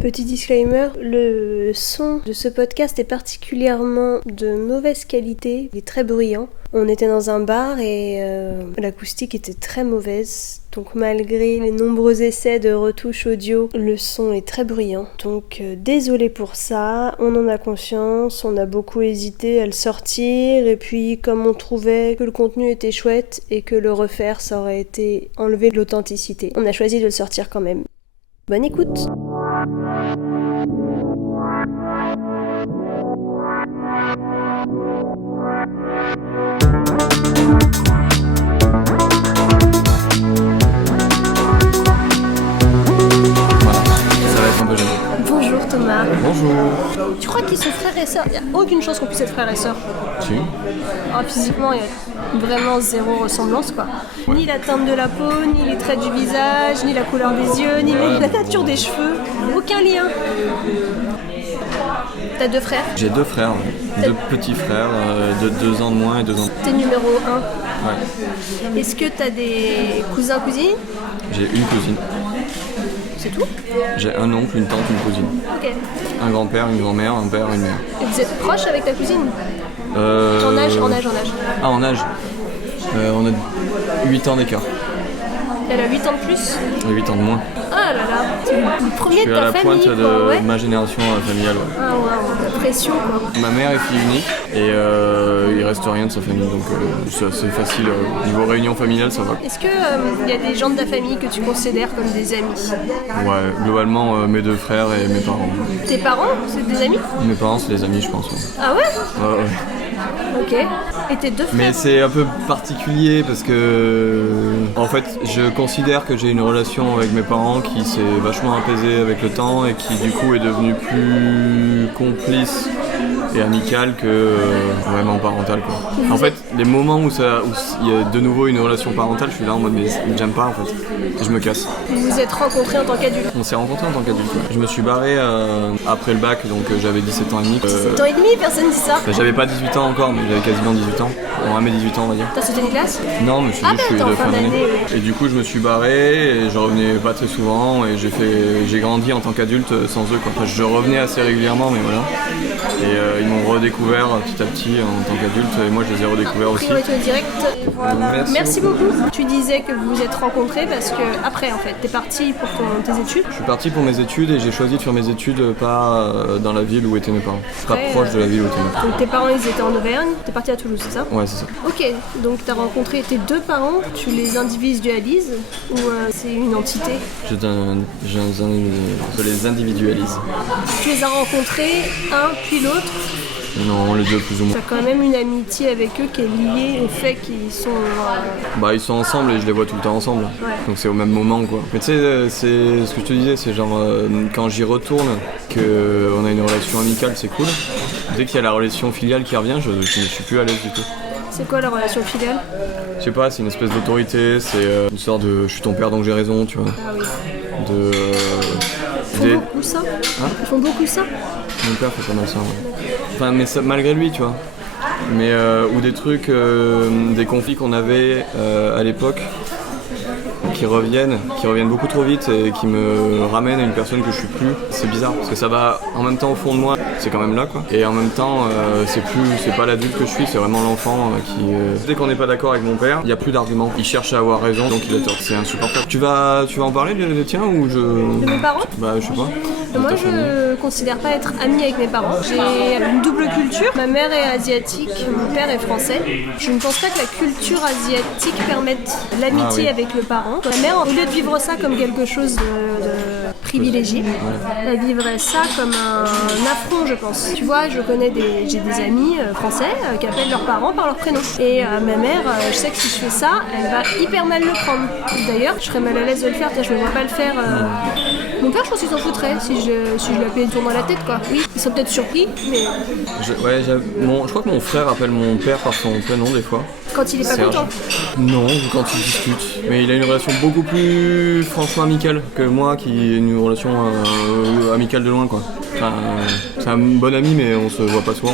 Petit disclaimer, le son de ce podcast est particulièrement de mauvaise qualité, il est très bruyant. On était dans un bar et l'acoustique était très mauvaise, donc malgré les nombreux essais de retouche audio, le son est très bruyant. Donc désolé pour ça, on en a conscience, on a beaucoup hésité à le sortir et puis comme on trouvait que le contenu était chouette et que le refaire ça aurait été enlever de l'authenticité, on a choisi de le sortir quand même. Bonne écoute! Bonjour Thomas. Bonjour. Tu crois qu'ils sont frères et sœurs? Il n'y a aucune chance qu'on puisse être frères et sœurs. Si. Physiquement, il y a vraiment zéro ressemblance, quoi. Ouais. Ni la teinte de la peau, ni les traits du visage, ni la couleur des yeux, ni la nature des cheveux. Aucun lien. T'as deux frères? J'ai deux frères, deux petits frères, de 2 ans de moins et 2 ans de... T'es numéro 1. Ouais. Est-ce que t'as des cousins, cousines? J'ai une cousine. C'est tout? J'ai un oncle, une tante, une cousine. Ok. Un grand-père, une grand-mère, un père, une mère. Et vous êtes proches avec ta cousine? En âge. Ah, en âge. On a 8 ans d'écart. Elle a 8 ans de plus? Et 8 ans de moins. Ah là là, c'est le premier de ta famille. Je suis à la pointe de ma génération familiale. Ouais. Ah ouais, la pression quoi. Ma mère est fille unique et il reste rien de sa famille, donc c'est assez facile. Niveau réunion familiale, ça va. Est-ce que y a des gens de ta famille que tu considères comme des amis? Ouais, globalement mes deux frères et mes parents. Tes parents, c'est des amis? Mes parents, c'est des amis, je pense. Ouais. Ah ouais? Ouais. Ok. Et tes deux frères? Mais c'est un peu particulier parce que, en fait, je considère que j'ai une relation avec mes parents qui s'est vachement apaisée avec le temps et qui du coup est devenue plus complice et amicale que vraiment parentale, quoi. En fait, les moments où il y a de nouveau une relation parentale, je suis là en mode mais j'aime pas en fait, et je me casse. Vous vous êtes rencontrés en tant qu'adulte? On s'est rencontrés en tant qu'adulte. Ouais. Je me suis barré après le bac, donc j'avais 17 ans et demi. 17 ans et demi, personne dit ça. J'avais pas 18 ans encore, mais j'avais quasiment 18 ans. Bon, à mes 18 ans, on va dire. T'as sauté une classe? Non, mais je suis de fin d'année. Et du coup, je me suis barré et je revenais pas très souvent et j'ai grandi en tant qu'adulte sans eux, quoi. Enfin, je revenais assez régulièrement, mais voilà. Et ils m'ont redécouvert petit à petit en tant qu'adulte et moi je les ai redécouverts aussi. Priorité direct. Voilà. Merci beaucoup. Tu disais que vous vous êtes rencontrés parce que après en fait, t'es parti pour tes études? Je suis parti pour mes études et j'ai choisi de faire mes études pas dans la ville où étaient mes parents. Pas proche de la ville où étaient mes parents. Donc tes parents ils étaient en Auvergne, t'es parti à Toulouse, c'est ça? Ouais, c'est ça. Ok, donc t'as rencontré tes deux parents, tu les individualises ou c'est une entité? Je les individualise. Tu les as rencontrés, un puis l'autre? Non, les deux plus ou moins. T'as quand même une amitié avec eux qui est liée au fait qu'ils sont... Bah ils sont ensemble et je les vois tout le temps ensemble. Ouais. Donc c'est au même moment quoi. Mais tu sais, c'est ce que je te disais, c'est genre quand j'y retourne, qu'on a une relation amicale, c'est cool. Dès qu'il y a la relation filiale qui revient, je ne suis plus à l'aise du tout. C'est quoi la relation filiale? Je sais pas, c'est une espèce d'autorité, c'est une sorte de je suis ton père donc j'ai raison, tu vois. Ah oui. Ils font beaucoup ça? Ils font beaucoup ça? Mon père fait pas mal ça, ouais. Enfin, mais ça, malgré lui, tu vois. Mais, ou des trucs, des conflits qu'on avait à l'époque, qui reviennent beaucoup trop vite et qui me ramènent à une personne que je suis plus. C'est bizarre, parce que ça va en même temps au fond de moi, c'est quand même là, quoi. Et en même temps, c'est pas l'adulte que je suis, c'est vraiment l'enfant qui... Dès qu'on n'est pas d'accord avec mon père, il n'y a plus d'arguments. Il cherche à avoir raison, donc il a tort. C'est insupportable. Tu vas en parler de tiens ou je... De mes parents? Bah, je sais pas. Moi, je considère pas être amie avec mes parents. J'ai une double culture. Ma mère est asiatique, mon père est français. Je ne pense pas que la culture asiatique permette l'amitié avec le parent. Ma mère, au lieu de vivre ça comme quelque chose de privilégié, elle vivrait ça comme un affront, je pense. Tu vois, j'ai des amis français qui appellent leurs parents par leur prénom. Et ma mère, je sais que si je fais ça, elle va hyper mal le prendre. D'ailleurs, je serais mal à l'aise de le faire. Je me vois pas le faire. Mon père, je pense qu'il s'en foutrait si je lui appelais une tour dans la tête, quoi. Oui, ils sont peut-être surpris, mais... Je crois que mon frère appelle mon père par son prénom des fois. Quand il est pas content? Non, quand il discute. Mais il a une relation beaucoup plus franchement amicale que moi, qui est une relation amicale de loin, quoi. Enfin, c'est un bon ami, mais on se voit pas souvent.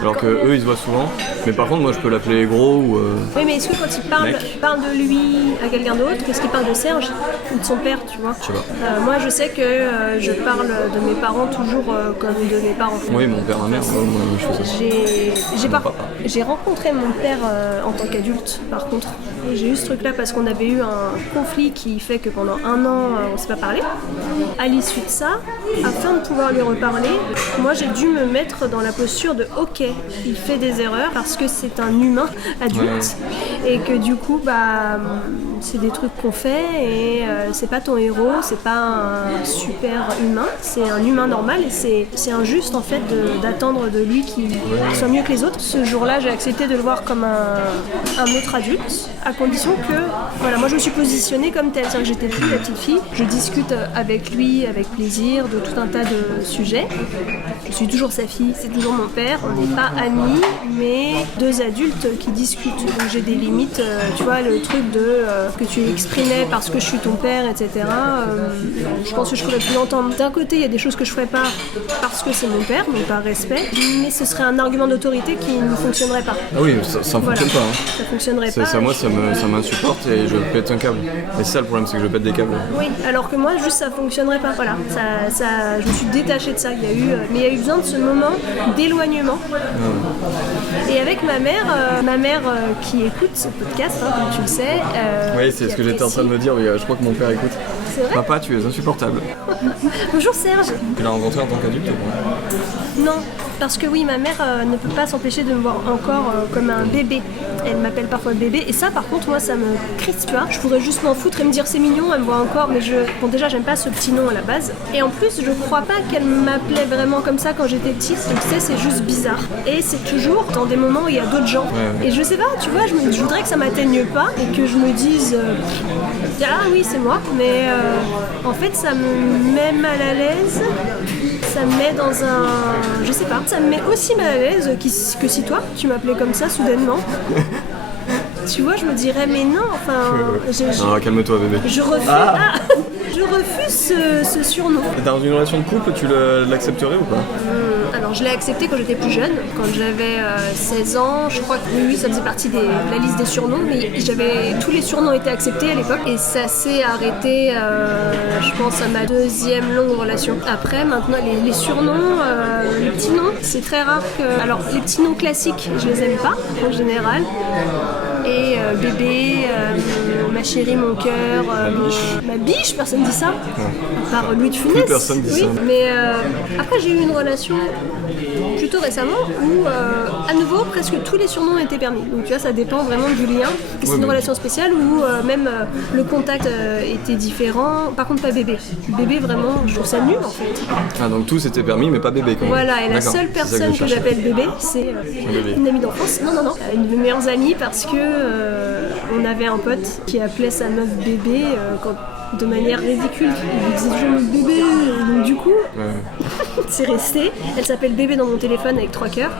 Alors que eux ils se voient souvent. Mais par contre moi je peux l'appeler gros ou... Oui, mais est-ce que quand il parle de lui à quelqu'un d'autre, est-ce qu'il parle de Serge ou de son père, tu vois? Je sais pas. Moi, je sais que je parle de mes parents toujours comme de mes parents. Oui, mon père, ma mère, moi je fais ça. J'ai rencontré mon père en tant qu'adulte, par contre. Et j'ai eu ce truc-là parce qu'on avait eu un conflit qui fait que pendant 1 an, on ne s'est pas parlé. À l'issue de ça, afin de pouvoir lui reparler, moi j'ai dû me mettre dans la posture de ok, il fait des erreurs parce que c'est un humain adulte et que du coup, c'est des trucs qu'on fait et c'est pas ton héros, c'est pas un super humain, c'est un humain normal et c'est injuste en fait d'attendre de lui qu'il soit mieux que les autres. Ce jour-là, j'ai accepté de le voir comme un autre adulte, à condition que, voilà, moi je me suis positionnée comme telle, c'est-à-dire que j'étais plus la petite fille, je discute avec lui avec plaisir de tout un tas de sujets. Je suis toujours sa fille, c'est toujours mon père, on n'est pas amis, mais 2 adultes qui discutent. Donc j'ai des limites, tu vois, le truc de que tu exprimais parce que je suis ton père, etc. Je pense que je pourrais plus l'entendre. D'un côté, il y a des choses que je ferais pas parce que c'est mon père, donc par respect, mais ce serait un argument d'autorité qui ne fonctionnerait pas. Ah oui, ça ne fonctionne pas. Hein. Ça fonctionnerait pas. Ça, moi, ça m'insupporte et je pète un câble. Et c'est ça le problème, c'est que je pète des câbles. Oui, alors que moi, juste ça fonctionnerait pas. Voilà, je me suis détachée de ça. Mais il y a eu besoin de ce moment d'éloignement. Et avec ma mère qui écoute ce podcast, comme tu le sais. Oui, c'est ce que j'étais en train de me dire. Oui, je crois que mon père écoute. C'est vrai ? Papa, tu es insupportable. Bonjour Serge. Tu l'as rencontré en tant qu'adulte ? Non, parce que oui, ma mère ne peut pas s'empêcher de me voir encore comme un bébé. Elle m'appelle parfois bébé et ça par contre moi ça me crispe, tu vois. Je pourrais juste m'en foutre et me dire c'est mignon, elle me voit encore, mais déjà j'aime pas ce petit nom à la base. Et en plus je crois pas qu'elle m'appelait vraiment comme ça quand j'étais petite, donc tu sais c'est juste bizarre. Et c'est toujours dans des moments où il y a d'autres gens. Ouais. Et je sais pas, tu vois, je voudrais que ça m'atteigne pas et que je me dise ah oui c'est moi, mais en fait ça me met mal à l'aise. Ça me met dans un... Je sais pas, ça me met aussi mal à l'aise que si toi, tu m'appelais comme ça soudainement. Tu vois, je me dirais, mais non, enfin... Non, calme-toi bébé. Je refuse... je refuse ce surnom. Dans une relation de couple, tu l'accepterais ou pas ? Alors je l'ai accepté quand j'étais plus jeune, quand j'avais 16 ans, je crois que oui, ça faisait partie de la liste des surnoms, mais tous les surnoms étaient acceptés à l'époque et ça s'est arrêté, je pense, à ma 2e longue relation. Après, maintenant, les surnoms, les petits noms, c'est très rare que... Alors les petits noms classiques, je les aime pas en général. Et bébé, ma chérie, mon cœur, ma biche, personne dit ça. À part Louis de Funès. Personne dit ça. Mais après j'ai eu une relation plutôt récemment où à nouveau presque tous les surnoms étaient permis. Donc tu vois, ça dépend vraiment du lien. C'est une relation spéciale où même le contact était différent. Par contre pas bébé. Bébé vraiment, je trouve ça nul en fait. Ah donc tout c'était permis mais pas bébé quand même. Voilà, et la seule personne que j'appelle bébé, c'est une amie d'enfance. Non, une de mes meilleures amies parce que on avait un pote qui appelait sa meuf bébé de manière ridicule. Il disait toujours bébé. Donc du coup, c'est resté. Elle s'appelle bébé dans mon téléphone avec 3 cœurs.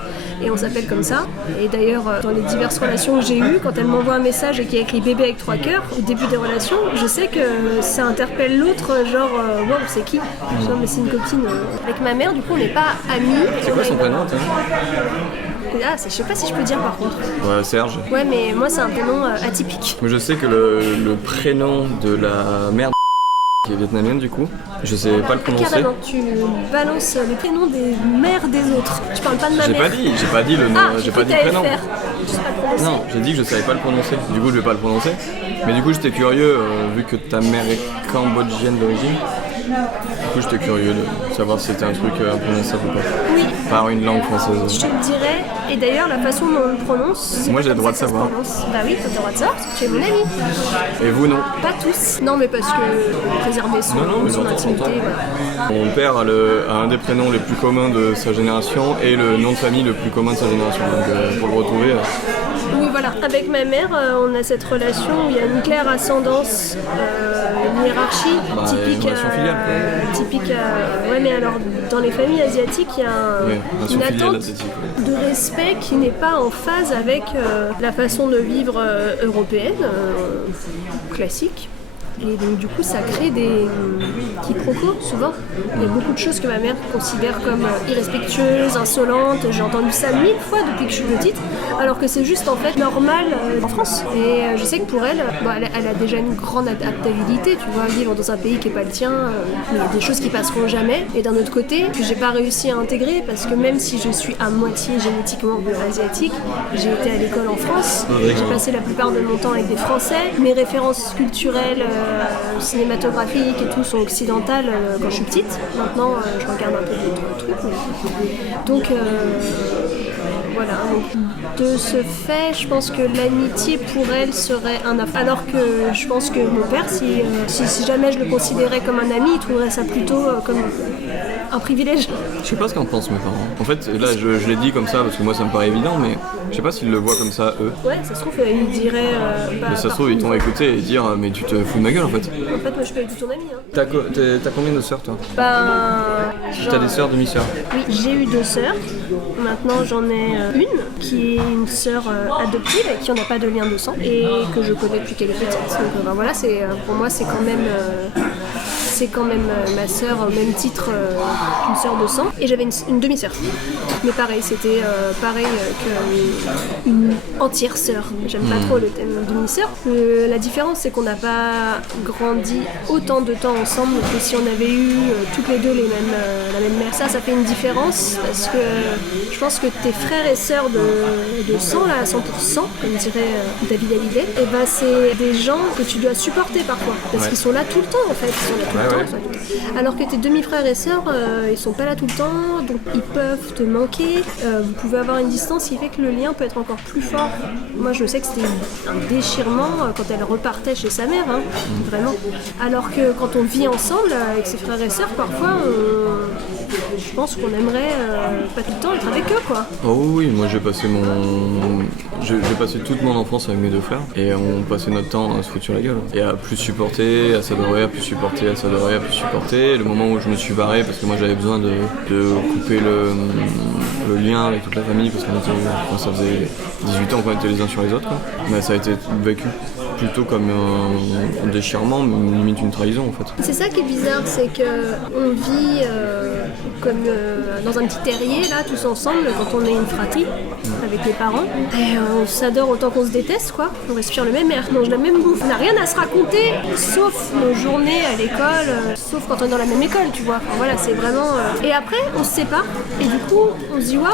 Et on s'appelle comme ça. Et d'ailleurs, dans les diverses relations que j'ai eues, quand elle m'envoie un message et qu'il y a écrit bébé avec 3 cœurs, au début des relations, je sais que ça interpelle l'autre, genre, wow, c'est qui ? Genre, mais c'est une copine. Avec ma mère, du coup, on n'est pas amis. C'est quoi son prénom, toi ? Ah, je sais pas si je peux dire par contre. Ouais, Serge. Ouais, mais moi c'est un prénom atypique. Mais je sais que le prénom de la mère qui est vietnamienne du coup, je sais pas le prononcer. Carrément, tu balances les prénoms des mères des autres. Tu parles pas de ma mère. J'ai pas dit le nom, j'ai pas dit le prénom. Je sais pas le prononcer. Non, j'ai dit que je savais pas le prononcer. Du coup, je vais pas le prononcer. Mais du coup, j'étais curieux, vu que ta mère est cambodgienne d'origine. Du coup, j'étais curieux de savoir si c'était un truc imprononçable ou pas. Oui. Par une langue française. Je te le dirais, et d'ailleurs, la façon dont on le prononce. Moi, j'ai le droit de savoir. Bah oui, t'as le droit de savoir parce que tu es mon ami. Et vous, non ? Pas tous. Non, mais parce que préserver son intimité. Voilà. Mon père a un des prénoms les plus communs de sa génération et le nom de famille le plus commun de sa génération. Donc, pour le retrouver. Oui, voilà. Avec ma mère, on a cette relation où il y a une claire ascendance, une hiérarchie typique. Ouais, mais alors dans les familles asiatiques, il y a une attente de respect qui n'est pas en phase avec la façon de vivre européenne, classique. Et donc du coup ça crée des quiproquos souvent. Il y a beaucoup de choses que ma mère considère comme irrespectueuses, insolentes. J'ai entendu ça 1000 fois depuis que je suis petite, alors que c'est juste en fait normal en France. Et je sais que pour elle, elle a déjà une grande adaptabilité, tu vois, vivre dans un pays qui n'est pas le tien, il y a des choses qui passeront jamais. Et d'un autre côté, que j'ai pas réussi à intégrer, parce que même si je suis à moitié génétiquement asiatique, j'ai été à l'école en France, j'ai passé la plupart de mon temps avec des Français, mes références culturelles, cinématographiques et tout sont occidentales quand je suis petite. Maintenant, je regarde un peu d'autres trucs. Donc, voilà. Donc, de ce fait, je pense que l'amitié pour elle serait un affront. Alors que je pense que mon père, si jamais je le considérais comme un ami, il trouverait ça plutôt comme un privilège. Je sais pas ce qu'en pensent mes parents. En fait, là, je l'ai dit comme ça parce que moi ça me paraît évident, mais je sais pas s'ils le voient comme ça eux. Ouais, ça se trouve, ils diraient. Mais ça se trouve, ils t'ont écouté et dire mais tu te fous de ma gueule en fait. En fait, moi je peux être ton ami. Hein. T'as combien de sœurs toi? T'as des sœurs, demi-sœurs? Oui, j'ai eu 2 sœurs. Maintenant j'en ai une qui est une sœur adoptive avec qui on n'a pas de lien de sang et que je connais depuis qu'elle est petite. Donc voilà, pour moi c'est quand même ma sœur au même titre qu'une sœur de sang. Et j'avais une demi-sœur. Mais pareil, c'était pareil qu'une entière sœur. J'aime pas trop le thème demi-sœur. La différence, c'est qu'on n'a pas grandi autant de temps ensemble que si on avait eu toutes les deux la même mère. Ça fait une différence parce que je pense que tes frères et sœurs de sang, là, à 100%, comme dirait David Hallyday, et ben c'est des gens que tu dois supporter parfois. Parce qu'ils sont là tout le temps, en fait. Ils sont là tout le temps. Alors que tes demi-frères et sœurs, ils sont pas là tout le temps, donc ils peuvent te manquer. Vous pouvez avoir une distance qui fait que le lien peut être encore plus fort. Moi, je sais que c'était un déchirement quand elle repartait chez sa mère, hein, vraiment. Alors que quand on vit ensemble avec ses frères et sœurs, parfois, je pense qu'on aimerait pas tout le temps être avec eux, quoi. Oh oui, moi j'ai passé toute mon enfance avec mes 2 frères et on passait notre temps à se foutre sur la gueule et à plus supporter, à s'adorer, à plus supporter, à s'adorer, à plus supporter. Le moment où je me suis barré parce que moi j'avais besoin de couper le lien avec toute la famille parce quand ça faisait 18 ans qu'on était les uns sur les autres, quoi. Mais ça a été vécu plutôt comme un déchirement, mais limite une trahison en fait. C'est ça qui est bizarre, c'est qu'on vit comme dans un petit terrier là, tous ensemble, quand on est une fratrie avec les parents. Et on s'adore autant qu'on se déteste, quoi. On respire le même air, on mange la même bouffe. On n'a rien à se raconter, sauf nos journées à l'école, sauf quand on est dans la même école, tu vois. Enfin, voilà, c'est vraiment... Et après, on se sépare, et du coup, on se dit, waouh,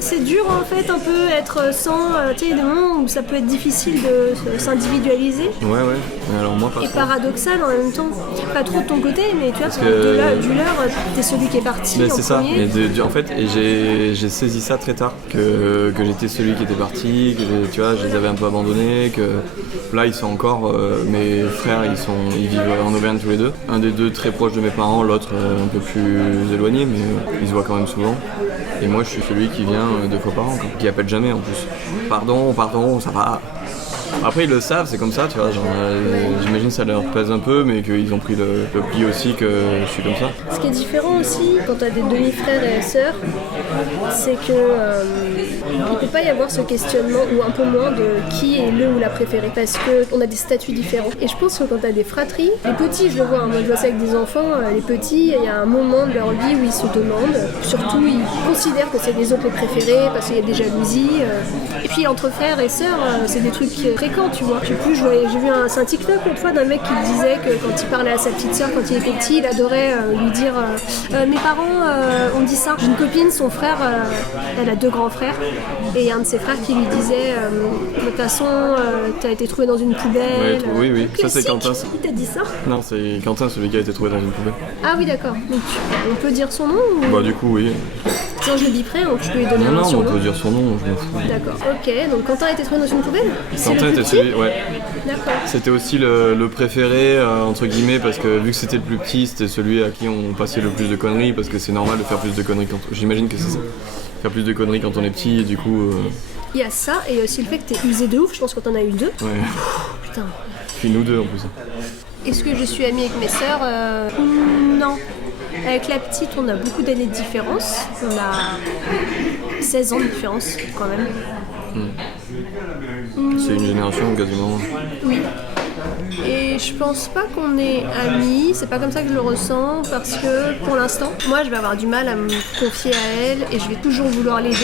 c'est dur en fait un peu être sans, tu sais, il y a des moments où ça peut être difficile de s'individualiser. Ouais. Alors moi pas. Et paradoxal en même temps. Pas trop de ton côté, mais tu vois, du leur, t'es celui qui est parti en c'est ça. premier. Mais en fait, et j'ai saisi ça très tard, que j'étais celui qui était parti, que tu vois, je les avais un peu abandonnés, que là ils sont encore, mes frères, ils vivent en Auvergne tous les deux. Un des 2 très proche de mes parents, l'autre un peu plus éloigné, mais ils se voient quand même souvent. Et moi je suis celui qui vient 2 fois par an, quoi. Qui appelle jamais en plus. Pardon, ça va. Après ils le savent, c'est comme ça, tu vois, genre, j'imagine que ça leur pèse un peu, mais qu'ils ont pris le pli aussi que je suis comme ça. Ce qui est différent aussi quand t'as des demi-frères et sœurs, c'est que il peut pas y avoir ce questionnement, ou un peu moins, de qui est le ou la préférée, parce qu'on a des statuts différents. Et je pense que quand t'as des fratries, les petits, je le vois, moi je vois ça avec des enfants, les petits, il y a un moment de leur vie où ils se demandent, surtout ils considèrent que c'est les autres les préférés, parce qu'il y a des jalousies, et puis entre frères et sœurs, c'est des trucs fréquents, tu vois. Je sais plus, j'ai vu un TikTok l'autre fois d'un mec qui disait que quand il parlait à sa petite sœur quand il était petit, il adorait lui dire mes parents ont dit ça. J'ai une copine, son frère, elle a 2 grands frères, et il y a un de ses frères qui lui disait de toute façon t'as été trouvé dans une poubelle. Oui, ça c'est Quentin. Il t'a dit ça? Non, c'est Quentin, celui qui a été trouvé dans une poubelle. Ah oui, d'accord. Donc on peut dire son nom ou... Bah du coup oui. Tiens, je le biperai, tu peux lui donner un surnom. Non, on peut dire son nom, je m'en fous. D'accord, ok, donc Quentin a été trouvé dans une poubelle? Quentin était celui, ouais. D'accord. C'était aussi le préféré, entre guillemets, parce que vu que c'était le plus petit, c'était celui à qui on passait le plus de conneries, parce que c'est normal de faire plus de conneries quand... J'imagine que c'est ça. Faire plus de conneries quand on est petit, et du coup... Il y a ça, et aussi le fait que t'es usé de ouf, je pense que t'en as eu 2. Ouais. Putain. Puis nous 2 en plus. Est-ce que je suis amie avec mes sœurs? Non. Avec la petite, on a beaucoup d'années de différence. On a 16 ans de différence, quand même. C'est une génération quasiment. Oui. Et je pense pas qu'on est amis, c'est pas comme ça que je le ressens, parce que pour l'instant, moi je vais avoir du mal à me confier à elle et je vais toujours vouloir l'aider.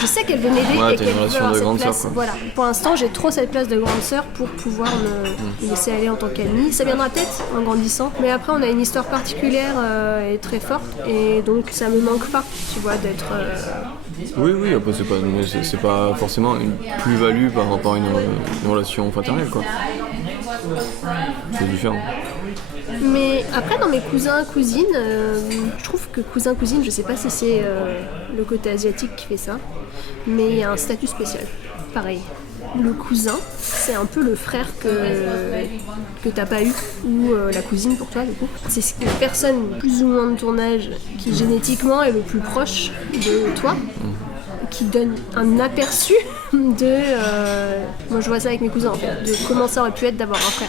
Je sais qu'elle veut m'aider Ouais, et t'as qu'elle une veut relation avoir de cette grande place. sœur, quoi. Voilà. Pour l'instant, j'ai trop cette place de grande sœur pour pouvoir me laisser aller en tant qu'amie. Ça viendra peut-être en grandissant, mais après on a une histoire particulière et très forte, et donc ça me manque pas, tu vois, d'être. Oui, après c'est pas forcément une plus-value par rapport à une relation fraternelle, quoi. C'est différent. Mais après, dans mes cousins, cousines, je trouve que cousin-cousine, je sais pas si c'est le côté asiatique qui fait ça, mais il y a un statut spécial. Pareil. Le cousin, c'est un peu le frère que t'as pas eu, ou la cousine pour toi, du coup. C'est la personne plus ou moins de ton âge qui génétiquement est le plus proche de toi, qui donne un aperçu de... moi je vois ça avec mes cousins en fait, de comment ça aurait pu être d'avoir un frère.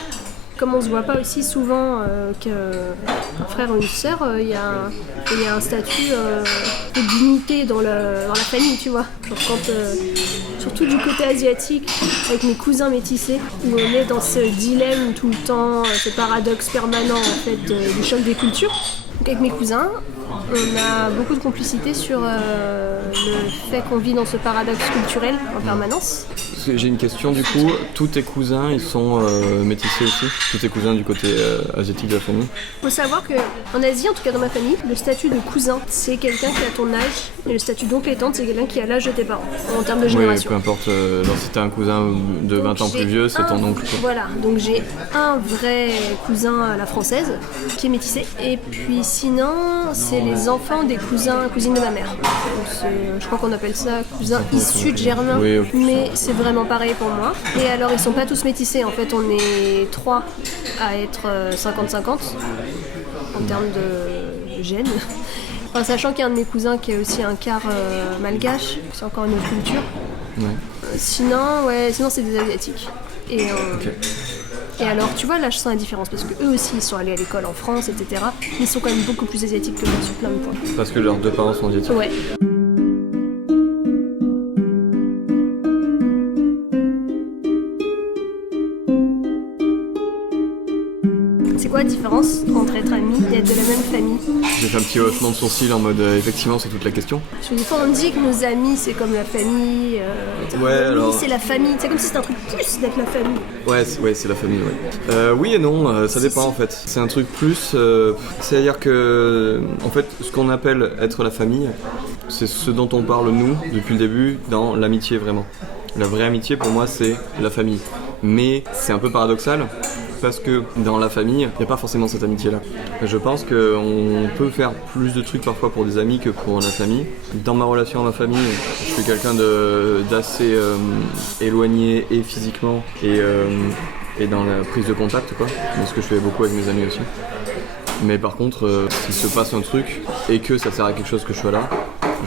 Comme on se voit pas aussi souvent qu'un frère ou une sœur, il y a un statut de dignité dans la famille, tu vois. Genre quand, surtout du côté asiatique, avec mes cousins métissés, où on est dans ce dilemme tout le temps, ce paradoxe permanent en fait du choc des cultures. Donc avec mes cousins, on a beaucoup de complicité sur le fait qu'on vit dans ce paradoxe culturel en permanence. J'ai une question du coup, tous tes cousins ils sont métissés aussi? Tous tes cousins du côté asiatique de la famille? Faut savoir qu'en Asie, en tout cas dans ma famille, le statut de cousin, c'est quelqu'un qui a ton âge, et le statut d'oncle et tante, c'est quelqu'un qui a l'âge de tes parents, en termes de génération. Oui, peu importe, genre si t'as un cousin de 20 ans plus vieux, c'est ton oncle, quoi. Voilà, donc j'ai un vrai cousin à la française, qui est métissé, et puis sinon, c'est les enfants des cousins, cousines de ma mère. Donc je crois qu'on appelle ça cousins issus de germain, Oui, ok. mais c'est vraiment pareil pour moi. Et alors, ils sont pas tous métissés, en fait, on est 3 à être 50-50 en termes de gènes. Enfin, sachant qu'il y a un de mes cousins qui est aussi un quart malgache, c'est encore une autre culture. Ouais. Sinon c'est des asiatiques. Et, Ok. et alors, tu vois, là, je sens la différence parce que eux aussi, ils sont allés à l'école en France, etc. Ils sont quand même beaucoup plus asiatiques que moi sur plein de points. Parce que leurs deux parents sont asiatiques. Ouais. C'est quoi la différence entre être ami et être de la même famille? J'ai fait un petit hochement de sourcil en mode effectivement c'est toute la question. Parce que des fois on dit que nos amis c'est comme la famille, Ouais, alors- c'est la famille, c'est comme si c'était un truc plus d'être la famille. Ouais, c'est la famille, ouais. Oui et non, ça dépend en fait. C'est un truc plus, c'est-à-dire que, en fait, ce qu'on appelle être la famille, c'est ce dont on parle nous, depuis le début, dans l'amitié vraiment. La vraie amitié pour moi c'est la famille. Mais c'est un peu paradoxal, parce que dans la famille, il n'y a pas forcément cette amitié-là. Je pense qu'on peut faire plus de trucs parfois pour des amis que pour la famille. Dans ma relation à ma famille, je suis quelqu'un d'assez éloigné et physiquement et dans la prise de contact, quoi. C'est ce que je fais beaucoup avec mes amis aussi. Mais par contre, s'il se passe un truc et que ça sert à quelque chose que je sois là,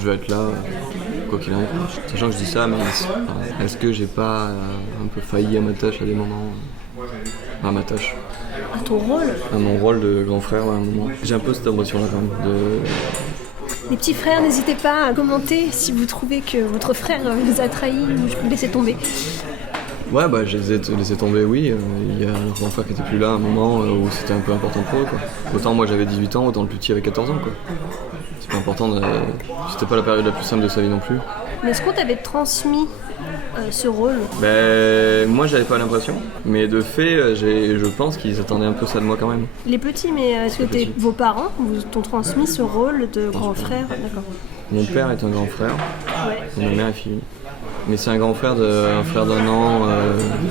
je vais être là, quoi qu'il arrive. Sachant que je dis ça, mais est-ce que j'ai pas un peu failli à ma tâche à des moments? À ma tâche. À ton rôle? À mon rôle de grand frère, ouais, à un moment. J'ai un peu cette impression-là quand même. Les petits frères, n'hésitez pas à commenter si vous trouvez que votre frère vous a trahi ou laissez tomber. Ouais, bah je les ai laissé tomber, oui. Il y a leur grand frère qui était plus là à un moment où c'était un peu important pour eux, quoi. Autant moi j'avais 18 ans, autant le petit avait 14 ans, quoi. C'est pas important, c'était pas la période la plus simple de sa vie non plus. Mais est-ce qu'on t'avait transmis ce rôle? Ben, moi j'avais pas l'impression, mais de fait, je pense qu'ils attendaient un peu ça de moi quand même. Les petits, mais est-ce que vos parents vous t'ont transmis ce rôle de grand frère? D'accord. Mon père est un grand frère, Ouais. et ma mère est fille. Mais c'est un grand frère un frère d'un an,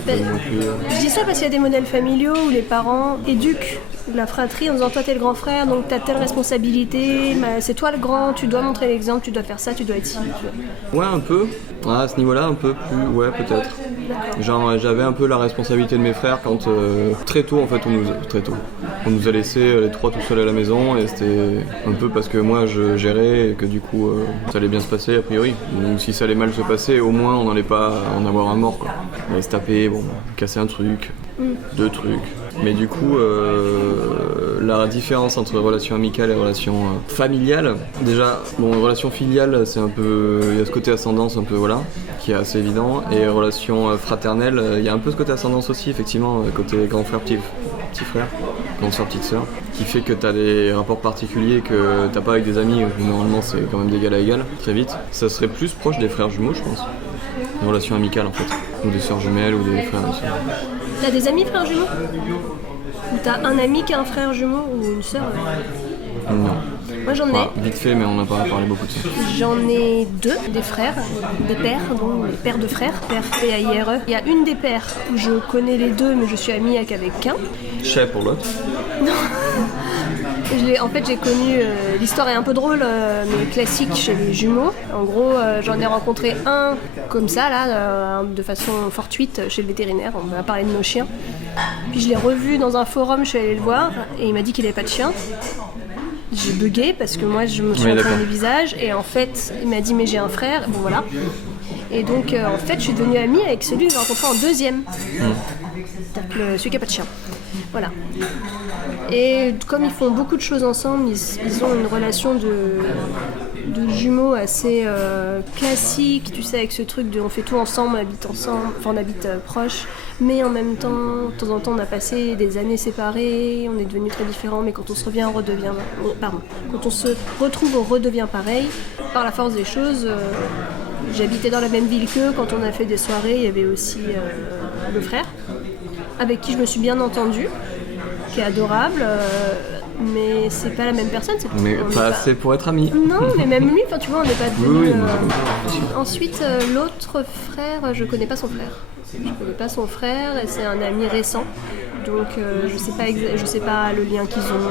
pas non plus. Je dis ça parce qu'il y a des modèles familiaux où les parents éduquent la fratrie en disant toi t'es le grand frère donc t'as telle responsabilité, c'est toi le grand, tu dois montrer l'exemple, tu dois faire ça, tu dois être ci. Ouais, un peu. À ce niveau-là, un peu plus, ouais, peut-être. Genre, j'avais un peu la responsabilité de mes frères quand très tôt, en fait, on nous a laissés les trois tout seuls à la maison et c'était un peu parce que moi je gérais et que du coup ça allait bien se passer a priori. Donc si ça allait mal se passer, au moins on n'allait pas en avoir un mort, quoi. On allait se taper, bon, casser un truc, deux trucs. Mais du coup, la différence entre relation amicale et relation familiale, déjà, bon, relation filiale, c'est un peu, il y a ce côté ascendance un peu, voilà, qui est assez évident, et relation fraternelle, il y a un peu ce côté ascendance aussi, effectivement, côté grand frère, petit frère, grande soeur, petite sœur, qui fait que t'as des rapports particuliers que t'as pas avec des amis, où normalement c'est quand même d'égal à égal, très vite. Ça serait plus proche des frères jumeaux, je pense. Une relation amicale en fait, ou des sœurs jumelles, ou des frères et sœurs. T'as des amis frères jumeaux? Ou t'as un ami qui a un frère jumeau ou une sœur? Non. Moi j'en ai. Enfin, vite fait, mais on n'a pas parlé beaucoup de ça. J'en ai 2, des frères, des pères, donc des pères de frères, père P-A-I-R-E. Il y a une des pères où je connais les 2, mais je suis amie avec qu'un. Chez pour l'autre. En fait, j'ai connu, l'histoire est un peu drôle, mais classique chez les jumeaux. En gros, j'en ai rencontré un comme ça, là, de façon fortuite chez le vétérinaire. On m'a parlé de nos chiens. Puis je l'ai revu dans un forum, je suis allée le voir, et il m'a dit qu'il n'avait pas de chien. J'ai bugué parce que moi, je me suis rentrée du visage, et en fait, il m'a dit, mais j'ai un frère, bon voilà. Et donc, en fait, je suis devenue amie avec celui que j'ai rencontré en deuxième. Celui qui n'a pas de chien. Voilà. Et comme ils font beaucoup de choses ensemble, ils ont une relation de jumeaux assez classique, tu sais, avec ce truc de on fait tout ensemble, on habite proche, mais en même temps, de temps en temps, on a passé des années séparés, on est devenus très différents, mais quand on se revient, quand on se retrouve, on redevient pareil. Par la force des choses, j'habitais dans la même ville qu'eux, quand on a fait des soirées, il y avait aussi le frère, avec qui je me suis bien entendue, qui est adorable, mais c'est pas la même personne. Mais pas assez pour être amis. Non, mais même lui, tu vois, on n'est pas devenus... Oui. Ensuite, l'autre frère, je connais pas son frère. Et c'est un ami récent. Donc je sais pas le lien qu'ils ont.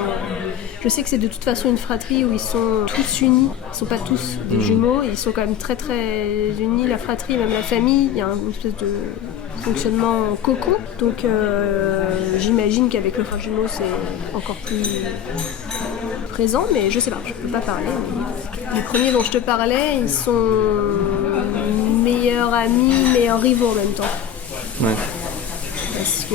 Je sais que c'est de toute façon une fratrie où ils sont tous unis. Ils sont pas tous des jumeaux, ils sont quand même très très unis, la fratrie, même la famille. Il y a une espèce de fonctionnement cocon. Donc j'imagine qu'avec le frère jumeau c'est encore plus présent, mais je sais pas, je peux pas parler. Les premiers dont je te parlais, ils sont meilleurs amis, meilleurs rivaux en même temps. Ouais. Parce que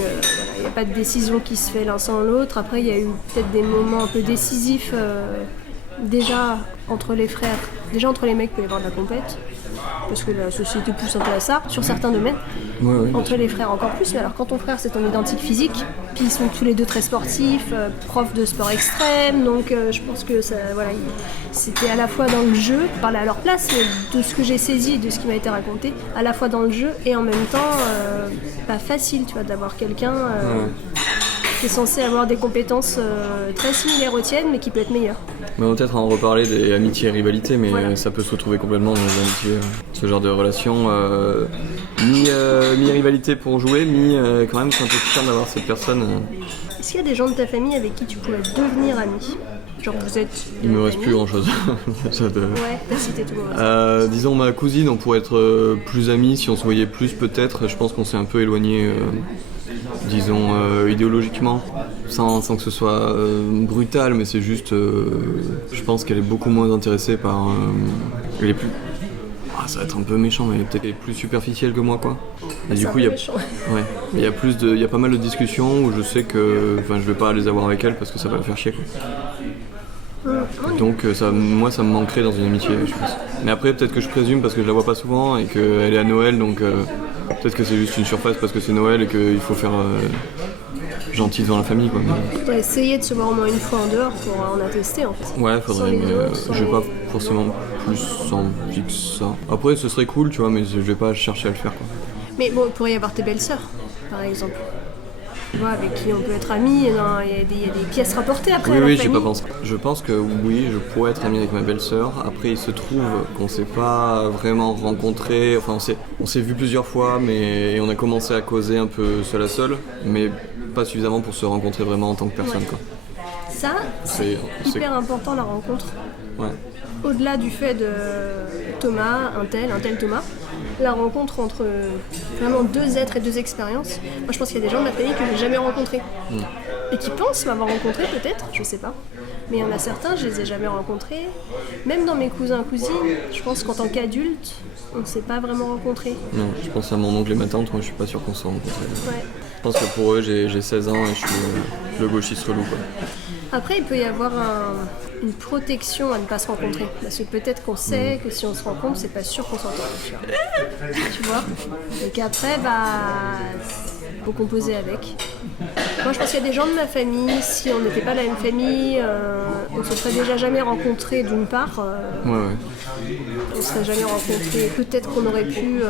il n'y a pas de décision qui se fait l'un sans l'autre. Après, il y a eu peut-être des moments un peu décisifs déjà entre les frères. Déjà entre les mecs, il peut y avoir de la compète. Parce que la société pousse un peu à ça, sur certains domaines. Ouais. Entre les frères encore plus. Mais alors quand ton frère c'est ton identique physique, puis ils sont tous les deux très sportifs, profs de sport extrême, donc je pense que ça, voilà, c'était à la fois dans le jeu, parler à leur place, mais de ce que j'ai saisi et de ce qui m'a été raconté, à la fois dans le jeu et en même temps pas facile, tu vois, d'avoir quelqu'un qui est censé avoir des compétences très similaires aux tiennes, mais qui peut être meilleur. Mais on va peut-être en reparler des amitiés et rivalités, mais voilà. Ça peut se retrouver complètement dans les amitiés. Ce genre de relation, mi-rivalité pour jouer, quand même sympathisant d'avoir cette personne. Est-ce qu'il y a des gens de ta famille avec qui tu pourrais devenir ami ? Genre vous êtes... Il me reste plus grand chose. Ouais, t'as cité tout le monde. Disons ma cousine, on pourrait être plus amis si on se voyait plus peut-être. Je pense qu'on s'est un peu éloigné, disons idéologiquement, sans que ce soit brutal, mais c'est juste, je pense qu'elle est beaucoup moins intéressée par... elle est plus... ça va être un peu méchant, mais peut-être qu'elle est plus superficielle que moi, quoi. Et du coup, il y a pas mal de discussions où je sais que, je vais pas les avoir avec elle parce que ça va la faire chier, quoi. Donc moi ça me manquerait dans une amitié, je pense. Mais après peut-être que je présume parce que je la vois pas souvent et qu'elle est à Noël, donc peut-être que c'est juste une surface parce que c'est Noël et qu'il faut faire gentil devant la famille, quoi. On va essayer de se voir au moins une fois en dehors pour en attester en fait. Ouais, faudrait, mais j'ai pas forcément plus envie que ça. Après ce serait cool, tu vois, mais je vais pas chercher à le faire, quoi. Mais bon, il pourrait y avoir tes belles-sœurs, par exemple. Tu vois, avec qui on peut être amis, il y a des pièces rapportées après à la famille. J'ai pas pensé. Je pense que oui, je pourrais être ami avec ma belle-sœur. Après, il se trouve qu'on s'est pas vraiment rencontrés. Enfin, on s'est vu plusieurs fois, mais on a commencé à causer un peu seul à seul, mais pas suffisamment pour se rencontrer vraiment en tant que personne, quoi. Ça, c'est hyper important la rencontre. Ouais. Au-delà du fait de Thomas, un tel Thomas, la rencontre entre vraiment deux êtres et deux expériences. Moi, je pense qu'il y a des gens de ma famille que j'ai jamais rencontrés. Et qui pensent m'avoir rencontré peut-être, je sais pas. Mais il y en a certains, je les ai jamais rencontrés. Même dans mes cousins et cousines, je pense qu'en tant qu'adulte, on ne s'est pas vraiment rencontrés. Non, je pense à mon oncle et ma tante, moi je suis pas sûr qu'on s'est rencontrés. Ouais. pense que pour eux, j'ai 16 ans et je suis le gauchiste relou, quoi. Après, il peut y avoir une protection à ne pas se rencontrer. Parce que peut-être qu'on sait que si on se rencontre, c'est pas sûr qu'on s'entend. Tu vois. Et qu'après, faut composer avec. Moi, je pense qu'il y a des gens de ma famille, si on n'était pas la même famille, on se serait déjà jamais rencontrés d'une part. On se serait jamais rencontrés. Peut-être qu'on aurait pu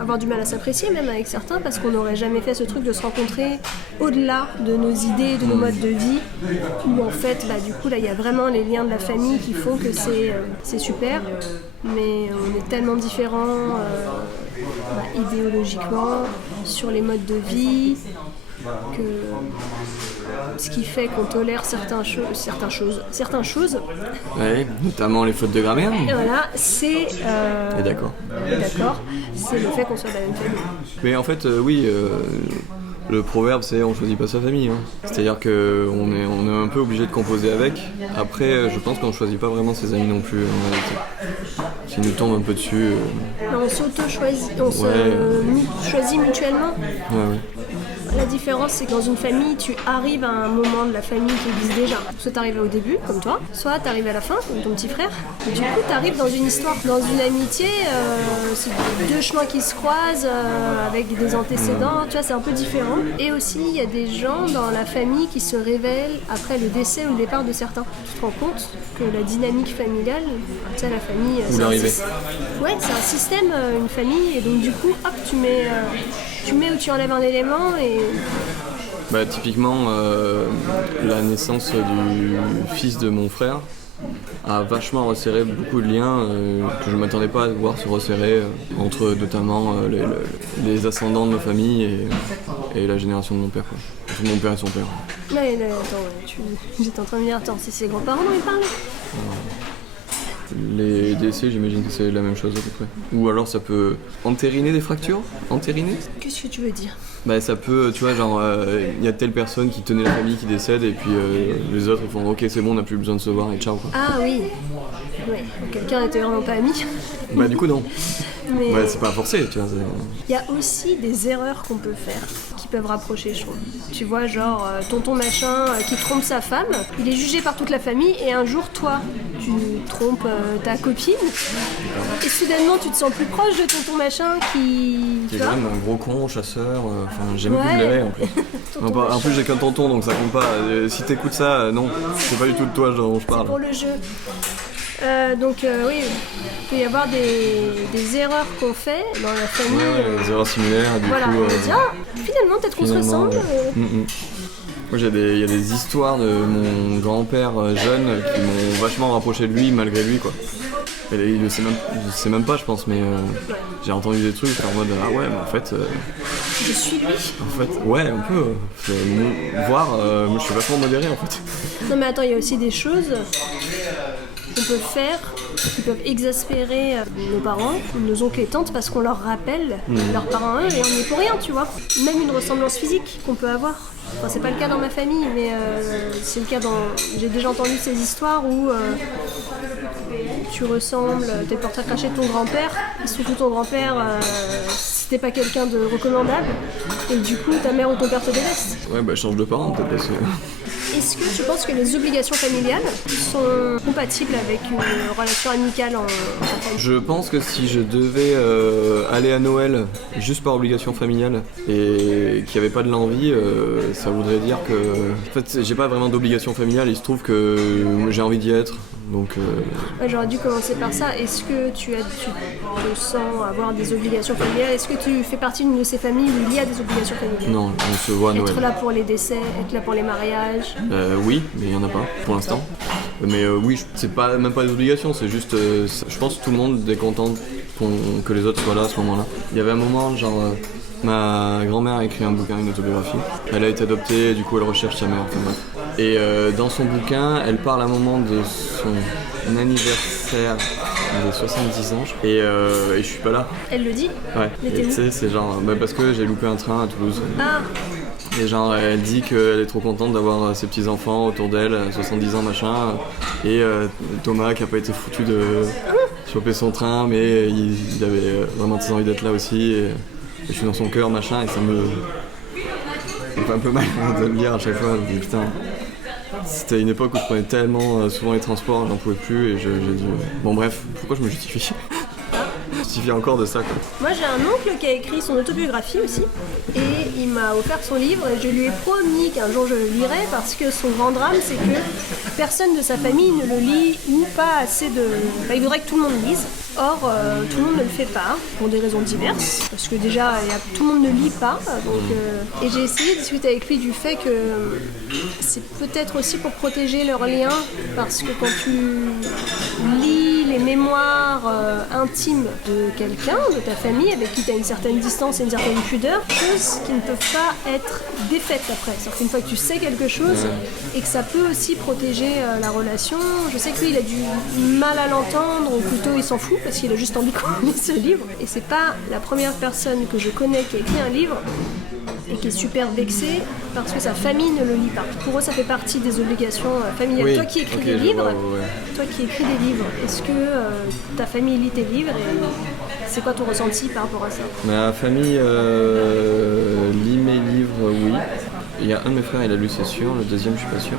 avoir du mal à s'apprécier même avec certains parce qu'on n'aurait jamais fait ce truc de se rencontrer au-delà de nos idées, de nos modes de vie, où en fait, du coup, là, il y a vraiment les liens de la famille qui font que c'est super, mais on est tellement différents idéologiquement, sur les modes de vie, que ce qui fait qu'on tolère certaines choses. Ouais, notamment les fautes de grammaire. Et voilà, c'est. Et d'accord. C'est le fait qu'on soit de la même famille. Mais en fait, le proverbe c'est on choisit pas sa famille. Hein. C'est-à-dire qu'on est un peu obligé de composer avec. Après, je pense qu'on choisit pas vraiment ses amis non plus en réalité. S'ils nous tombent un peu dessus. On s'auto-choisit, se choisit mutuellement. Ouais. La différence, c'est que dans une famille, tu arrives à un moment de la famille qui existe déjà. Soit tu arrives au début, comme toi, soit tu arrives à la fin, comme ton petit frère. Et du coup, tu arrives dans une histoire, dans une amitié, c'est deux chemins qui se croisent avec des antécédents, tu vois, c'est un peu différent. Et aussi, il y a des gens dans la famille qui se révèlent après le décès ou le départ de certains. Tu te rends compte que la dynamique familiale, tu sais, la famille... Où l'arrivée. C'est un système, une famille, et donc du coup, hop, tu mets ou tu enlèves un élément et... Typiquement, la naissance du fils de mon frère a vachement resserré beaucoup de liens que je ne m'attendais pas à voir se resserrer entre notamment les ascendants de ma famille et la génération de mon père, quoi. Entre mon père et son père. J'étais en train de me dire, attends, c'est ses grands-parents dont il parle ? Les décès, j'imagine que c'est la même chose à peu près. Ou alors ça peut entériner des fractures. Entériner ? Qu'est-ce que tu veux dire ? Ça peut, tu vois, genre, il y a telle personne qui tenait la famille qui décède et puis les autres ils font ok, c'est bon, on n'a plus besoin de se voir et ciao, quoi. Ah oui. Ouais. Quelqu'un n'était vraiment pas ami. Du coup, non. Mais c'est pas forcé, tu vois. Il y a aussi des erreurs qu'on peut faire qui peuvent rapprocher, je trouve. Tu vois, genre, tonton machin qui trompe sa femme, il est jugé par toute la famille et un jour, toi, tu trompes ta copine et soudainement, tu te sens plus proche de tonton machin qui est quand même un gros con, chasseur, j'ai même plus de l'aimer en plus. En plus, j'ai qu'un tonton donc ça compte pas. Si t'écoutes ça, non, c'est pas du tout de toi dont je parle. C'est pour le jeu. Oui, il peut y avoir des erreurs qu'on fait dans la famille. Des erreurs similaires, du coup... finalement, peut-être qu'on se ressemble. Moi, il y a des histoires de mon grand-père jeune qui m'ont vachement rapproché de lui malgré lui, quoi. Et il le sait même pas, je pense, mais j'ai entendu des trucs en mode ah ouais, mais en fait... je suis lui. En fait, ouais, un peu. Moi je suis vachement modéré en fait. Non mais attends, il y a aussi des choses qu'on peut faire qui peuvent exaspérer nos parents, nos oncles et tantes parce qu'on leur rappelle leurs parents à eux et on n'y est pour rien, tu vois. Même une ressemblance physique qu'on peut avoir. Enfin, c'est pas le cas dans ma famille, mais c'est le cas dans... J'ai déjà entendu ces histoires où tu ressembles, t'es le portrait craché de ton grand-père, et surtout ton grand-père, c'était pas quelqu'un de recommandable, et du coup ta mère ou ton père te déteste. Ouais, change de parent peut-être parce que... Est-ce que tu penses que les obligations familiales sont compatibles avec une relation amicale en famille ? Je pense que si je devais aller à Noël juste par obligation familiale et qu'il n'y avait pas de l'envie, ça voudrait dire que... En fait, j'ai pas vraiment d'obligation familiale, il se trouve que j'ai envie d'y être, donc... Ouais, j'aurais dû commencer par ça. Est-ce que tu te sens avoir des obligations familiales ? Est-ce que tu fais partie d'une de ces familles où il y a des obligations familiales ? Non, on se voit à Noël. Être là pour les décès, être là pour les mariages ? Oui, mais il n'y en a pas pour l'instant. Mais oui, c'est même pas des obligations, c'est juste... je pense que tout le monde est content que les autres soient là à ce moment-là. Il y avait un moment, genre... ma grand-mère a écrit un bouquin, une autobiographie. Elle a été adoptée, du coup elle recherche sa mère. Enfin, bref. Et dans son bouquin, elle parle à un moment de son anniversaire de 70 ans. Et je suis pas là. Elle le dit ? Ouais. Mais et tu sais, c'est genre... parce que j'ai loupé un train à Toulouse. Ah. Et genre, elle dit qu'elle est trop contente d'avoir ses petits-enfants autour d'elle, 70 ans, machin. Et Thomas qui a pas été foutu de choper son train, mais il avait vraiment très envie d'être là aussi. Et je suis dans son cœur, machin, et me fait un peu mal de le lire à chaque fois. Je me dis, putain, c'était une époque où je prenais tellement souvent les transports, j'en pouvais plus et j'ai dit... Bon bref, pourquoi je me justifie? Je me justifie encore de ça, quoi. Moi j'ai un oncle qui a écrit son autobiographie aussi et il m'a offert son livre et je lui ai promis qu'un jour je le lirai parce que son grand drame c'est que personne de sa famille ne le lit ou pas assez de... Enfin, il voudrait que tout le monde lise. Or, tout le monde ne le fait pas, pour des raisons diverses, parce que déjà, tout le monde ne lit pas. Donc, et j'ai essayé de discuter avec lui du fait que c'est peut-être aussi pour protéger leurs liens, parce que quand tu lis les mémoires intimes de quelqu'un, de ta famille, avec qui tu as une certaine distance et une certaine pudeur, choses qui ne peuvent pas être défaites après. C'est-à-dire qu'une fois que tu sais quelque chose, et que ça peut aussi protéger la relation, je sais que lui, il a du mal à l'entendre, ou plutôt il s'en fout, parce qu'il a juste envie qu'on lise ce livre. Et c'est pas la première personne que je connais qui a écrit un livre et qui est super vexée parce que sa famille ne le lit pas. Pour eux, ça fait partie des obligations familiales. Oui, Toi qui écris des livres, toi qui écris des livres, est-ce que ta famille lit tes livres et c'est quoi ton ressenti par rapport à ça? Ma famille lit mes livres, oui. Il y a un de mes frères, il a lu, c'est sûr. Le deuxième, je suis pas sûr.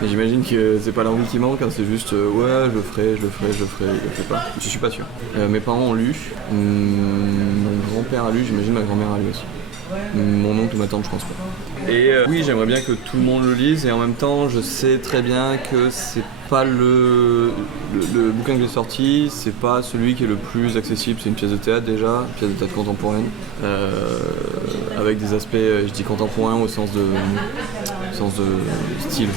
Mais j'imagine que c'est pas l'envie qui manque, hein, c'est juste ouais, je le ferai, il le fait pas. Je suis pas sûr. Mes parents ont lu, mon grand-père a lu, j'imagine ma grand-mère a lu aussi. Mon oncle ou ma tante, je pense pas. Et oui, j'aimerais bien que tout le monde le lise, et en même temps, je sais très bien que c'est pas le bouquin que j'ai sorti, c'est pas celui qui est le plus accessible. C'est une pièce de théâtre déjà, une pièce de théâtre contemporaine, avec des aspects, je dis contemporain au sens de style,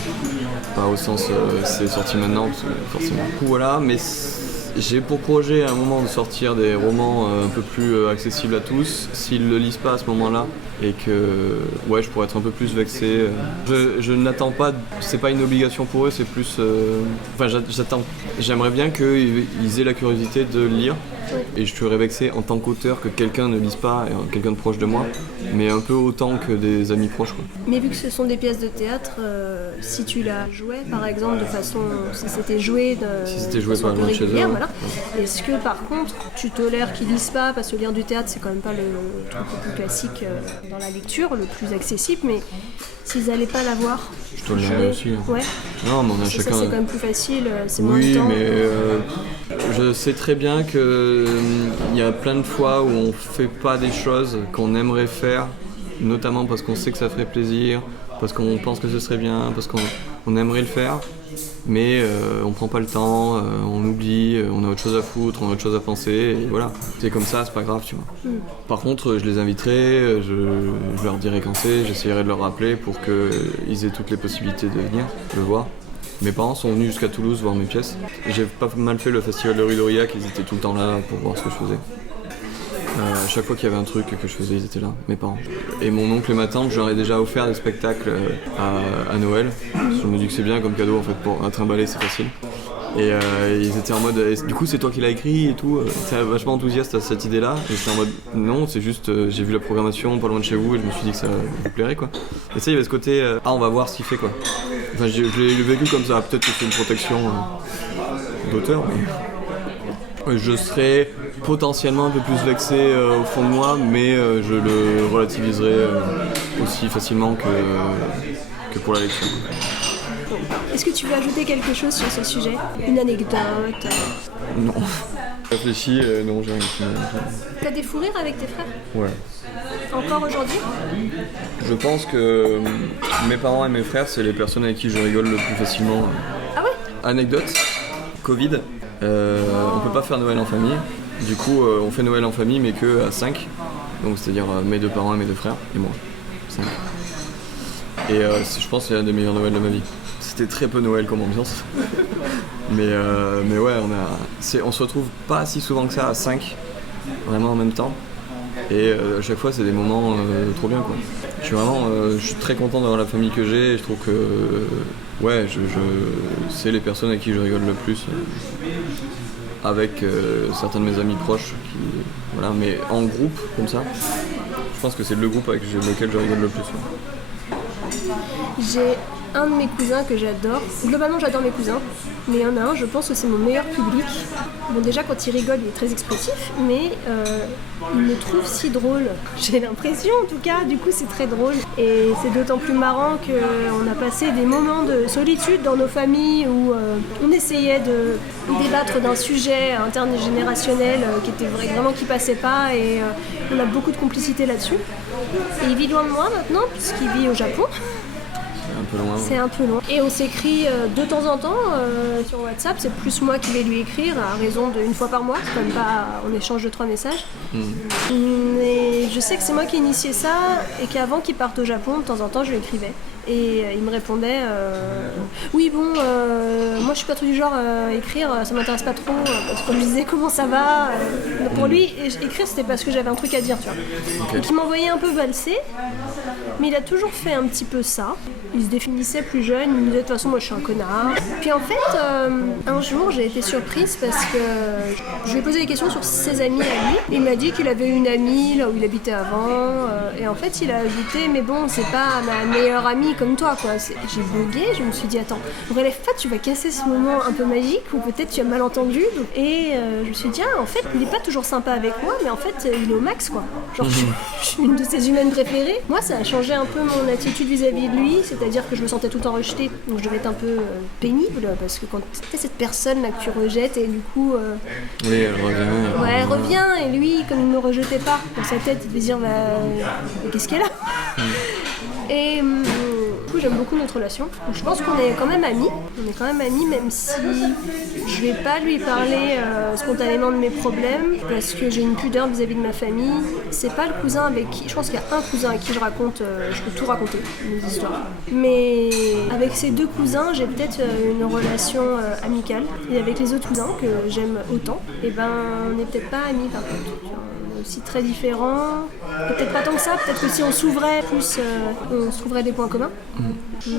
pas au sens c'est sorti maintenant, parce que forcément. Du coup, voilà, mais j'ai pour projet à un moment de sortir des romans un peu plus accessibles à tous. S'ils le lisent pas à ce moment-là et que ouais, je pourrais être un peu plus vexé. Je n'attends pas, c'est pas une obligation pour eux, c'est plus. Enfin, j'aimerais bien qu'ils aient la curiosité de lire. Et je serais vexé en tant qu'auteur que quelqu'un ne lise pas, quelqu'un de proche de moi, mais un peu autant que des amis proches, quoi. Mais vu que ce sont des pièces de théâtre, si tu la jouais par exemple de façon, si c'était joué par loin de chez eux, voilà. Est-ce que par contre tu tolères qu'ils lisent pas, parce que lire du théâtre c'est quand même pas le truc le plus classique dans la lecture, le plus accessible, mais s'ils allaient pas la voir, je tolérerais aussi. Hein. Ouais. Non, mais on a chacun. Ça c'est quand même plus facile, c'est moins de oui, temps. mais je sais très bien que il y a plein de fois où on fait pas des choses qu'on aimerait faire, notamment parce qu'on sait que ça ferait plaisir, parce qu'on pense que ce serait bien, parce qu'on aimerait le faire, mais on prend pas le temps, on oublie, on a autre chose à foutre, on a autre chose à penser, et voilà. C'est comme ça, c'est pas grave, tu vois. Par contre, je les inviterai, je leur dirai quand c'est, j'essaierai de leur rappeler pour qu'ils aient toutes les possibilités de venir le voir. Mes parents sont venus jusqu'à Toulouse voir mes pièces. J'ai pas mal fait le festival de rue d'Aurillac, ils étaient tout le temps là pour voir ce que je faisais. Chaque fois qu'il y avait un truc que je faisais, ils étaient là, mes parents. Et mon oncle et ma tante, je leur ai déjà offert des spectacles à Noël. Je me dis que c'est bien comme cadeau en fait, pour un trimballer c'est facile. Et ils étaient en mode, du coup c'est toi qui l'as écrit et tout, c'était vachement enthousiaste à cette idée-là. Et j'étais en mode, non, c'est juste, j'ai vu la programmation pas loin de chez vous et je me suis dit que ça vous plairait quoi. Et ça, il y avait ce côté, on va voir ce qu'il fait quoi. Enfin, je l'ai vécu comme ça, peut-être que c'est une protection d'auteur, mais je serais potentiellement un peu plus vexé au fond de moi, mais je le relativiserai aussi facilement que pour la lecture. Est-ce que tu veux ajouter quelque chose sur ce sujet? Une anecdote? Non. Je réfléchis, non, j'ai rien. T'as des fous rires avec tes frères? Ouais. Encore aujourd'hui? Je pense que mes parents et mes frères, c'est les personnes avec qui je rigole le plus facilement. Ah ouais? Anecdote, Covid, on peut pas faire Noël en famille. Du coup, on fait Noël en famille, mais que à 5. Donc, c'est-à-dire mes deux parents et mes deux frères, et moi. 5. Et je pense que c'est l'un des meilleurs Noëls de ma vie. C'était très peu Noël comme ambiance. mais ouais, on se retrouve pas si souvent que ça à 5, vraiment en même temps. Et à chaque fois, c'est des moments trop bien, quoi. Je suis très content d'avoir la famille que j'ai, et je trouve que ouais, c'est les personnes avec qui je rigole le plus. Avec certains de mes amis proches, voilà, mais en groupe, comme ça, je pense que c'est le groupe avec lequel je rigole le plus. Ouais. J'ai un de mes cousins que j'adore. Globalement, j'adore mes cousins. Mais il y en a un, je pense que c'est mon meilleur public. Bon, déjà, quand il rigole, il est très expressif, mais il me trouve si drôle. J'ai l'impression, en tout cas, du coup, c'est très drôle. Et c'est d'autant plus marrant qu'on a passé des moments de solitude dans nos familles où on essayait de débattre d'un sujet intergénérationnel vraiment qui passait pas, et on a beaucoup de complicité là-dessus. Et il vit loin de moi maintenant, puisqu'il vit au Japon. C'est un peu loin. Et on s'écrit de temps en temps sur WhatsApp. C'est plus moi qui vais lui écrire à raison d'une fois par mois. C'est comme pas on échange de 3 messages. Mais je sais que c'est moi qui ai initié ça et qu'avant qu'il parte au Japon, de temps en temps, je lui écrivais. Et il me répondait oui bon moi je suis pas trop du genre écrire, ça m'intéresse pas trop parce que je lui disais comment ça va, pour lui écrire c'était parce que j'avais un truc à dire, tu vois. Okay. Donc il m'envoyait un peu valser, mais il a toujours fait un petit peu ça. Il se définissait plus jeune, il me disait de toute façon moi je suis un connard. Puis en fait un jour j'ai été surprise parce que je lui ai posé des questions sur ses amis à lui. Il m'a dit qu'il avait une amie là où il habitait avant, et en fait il a ajouté mais bon c'est pas ma meilleure amie comme toi quoi. J'ai bugué, je me suis dit attends, relève pas, tu vas casser ce moment un peu magique ou peut-être tu as mal entendu. Et je me suis dit en fait il est pas toujours sympa avec moi, mais en fait il est au max quoi. Genre je suis une de ses humaines préférées. Moi ça a changé un peu mon attitude vis-à-vis de lui, c'est-à-dire que je me sentais tout le temps rejetée, donc je devais être un peu pénible parce que quand c'était cette personne là que tu rejettes et du coup oui elle revient. Ouais elle revient, et lui comme il me rejetait pas dans sa tête il devait dire mais qu'est-ce qu'elle a. Et du coup j'aime beaucoup notre relation. Donc, je pense qu'on est quand même amis. On est quand même amis même si je vais pas lui parler spontanément de mes problèmes parce que j'ai une pudeur vis-à-vis de ma famille. C'est pas le cousin avec qui... Je pense qu'il y a un cousin avec qui je raconte... je peux tout raconter, mes histoires. Mais avec ces 2 cousins, j'ai peut-être une relation amicale. Et avec les autres cousins que j'aime autant, et ben on n'est peut-être pas amis par contre. Aussi très différents, peut-être pas tant que ça, peut-être que si on s'ouvrait plus, on se trouverait des points communs.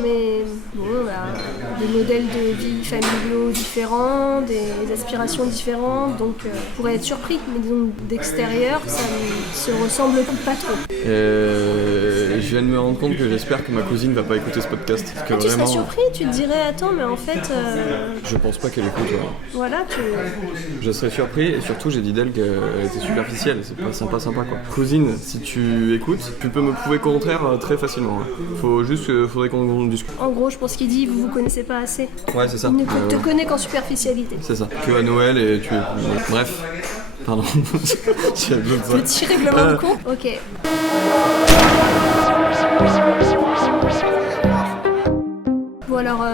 Mais bon, on a des modèles de vie familiaux différents, des aspirations différentes, donc on pourrait être surpris, mais disons d'extérieur, ça ne se ressemble pas trop. Je viens de me rendre compte que j'espère que ma cousine va pas écouter ce podcast. Parce que tu vraiment, serais surpris, tu te dirais attends, mais en fait... Je pense pas qu'elle écoute. Voilà, Je serais surpris, et surtout j'ai dit d'elle qu'elle était superficielle, c'est pas sympa quoi. Cousine, si tu écoutes, tu peux me prouver le contraire très facilement. Faudrait qu'on discute. En gros, je pense qu'il dit vous connaissez pas assez. Ouais, c'est ça. Il ne te connaît qu'en superficialité. C'est ça. Que à Noël et tu... Bref. Pardon. Petit règlement de compte. Ok. Bon alors,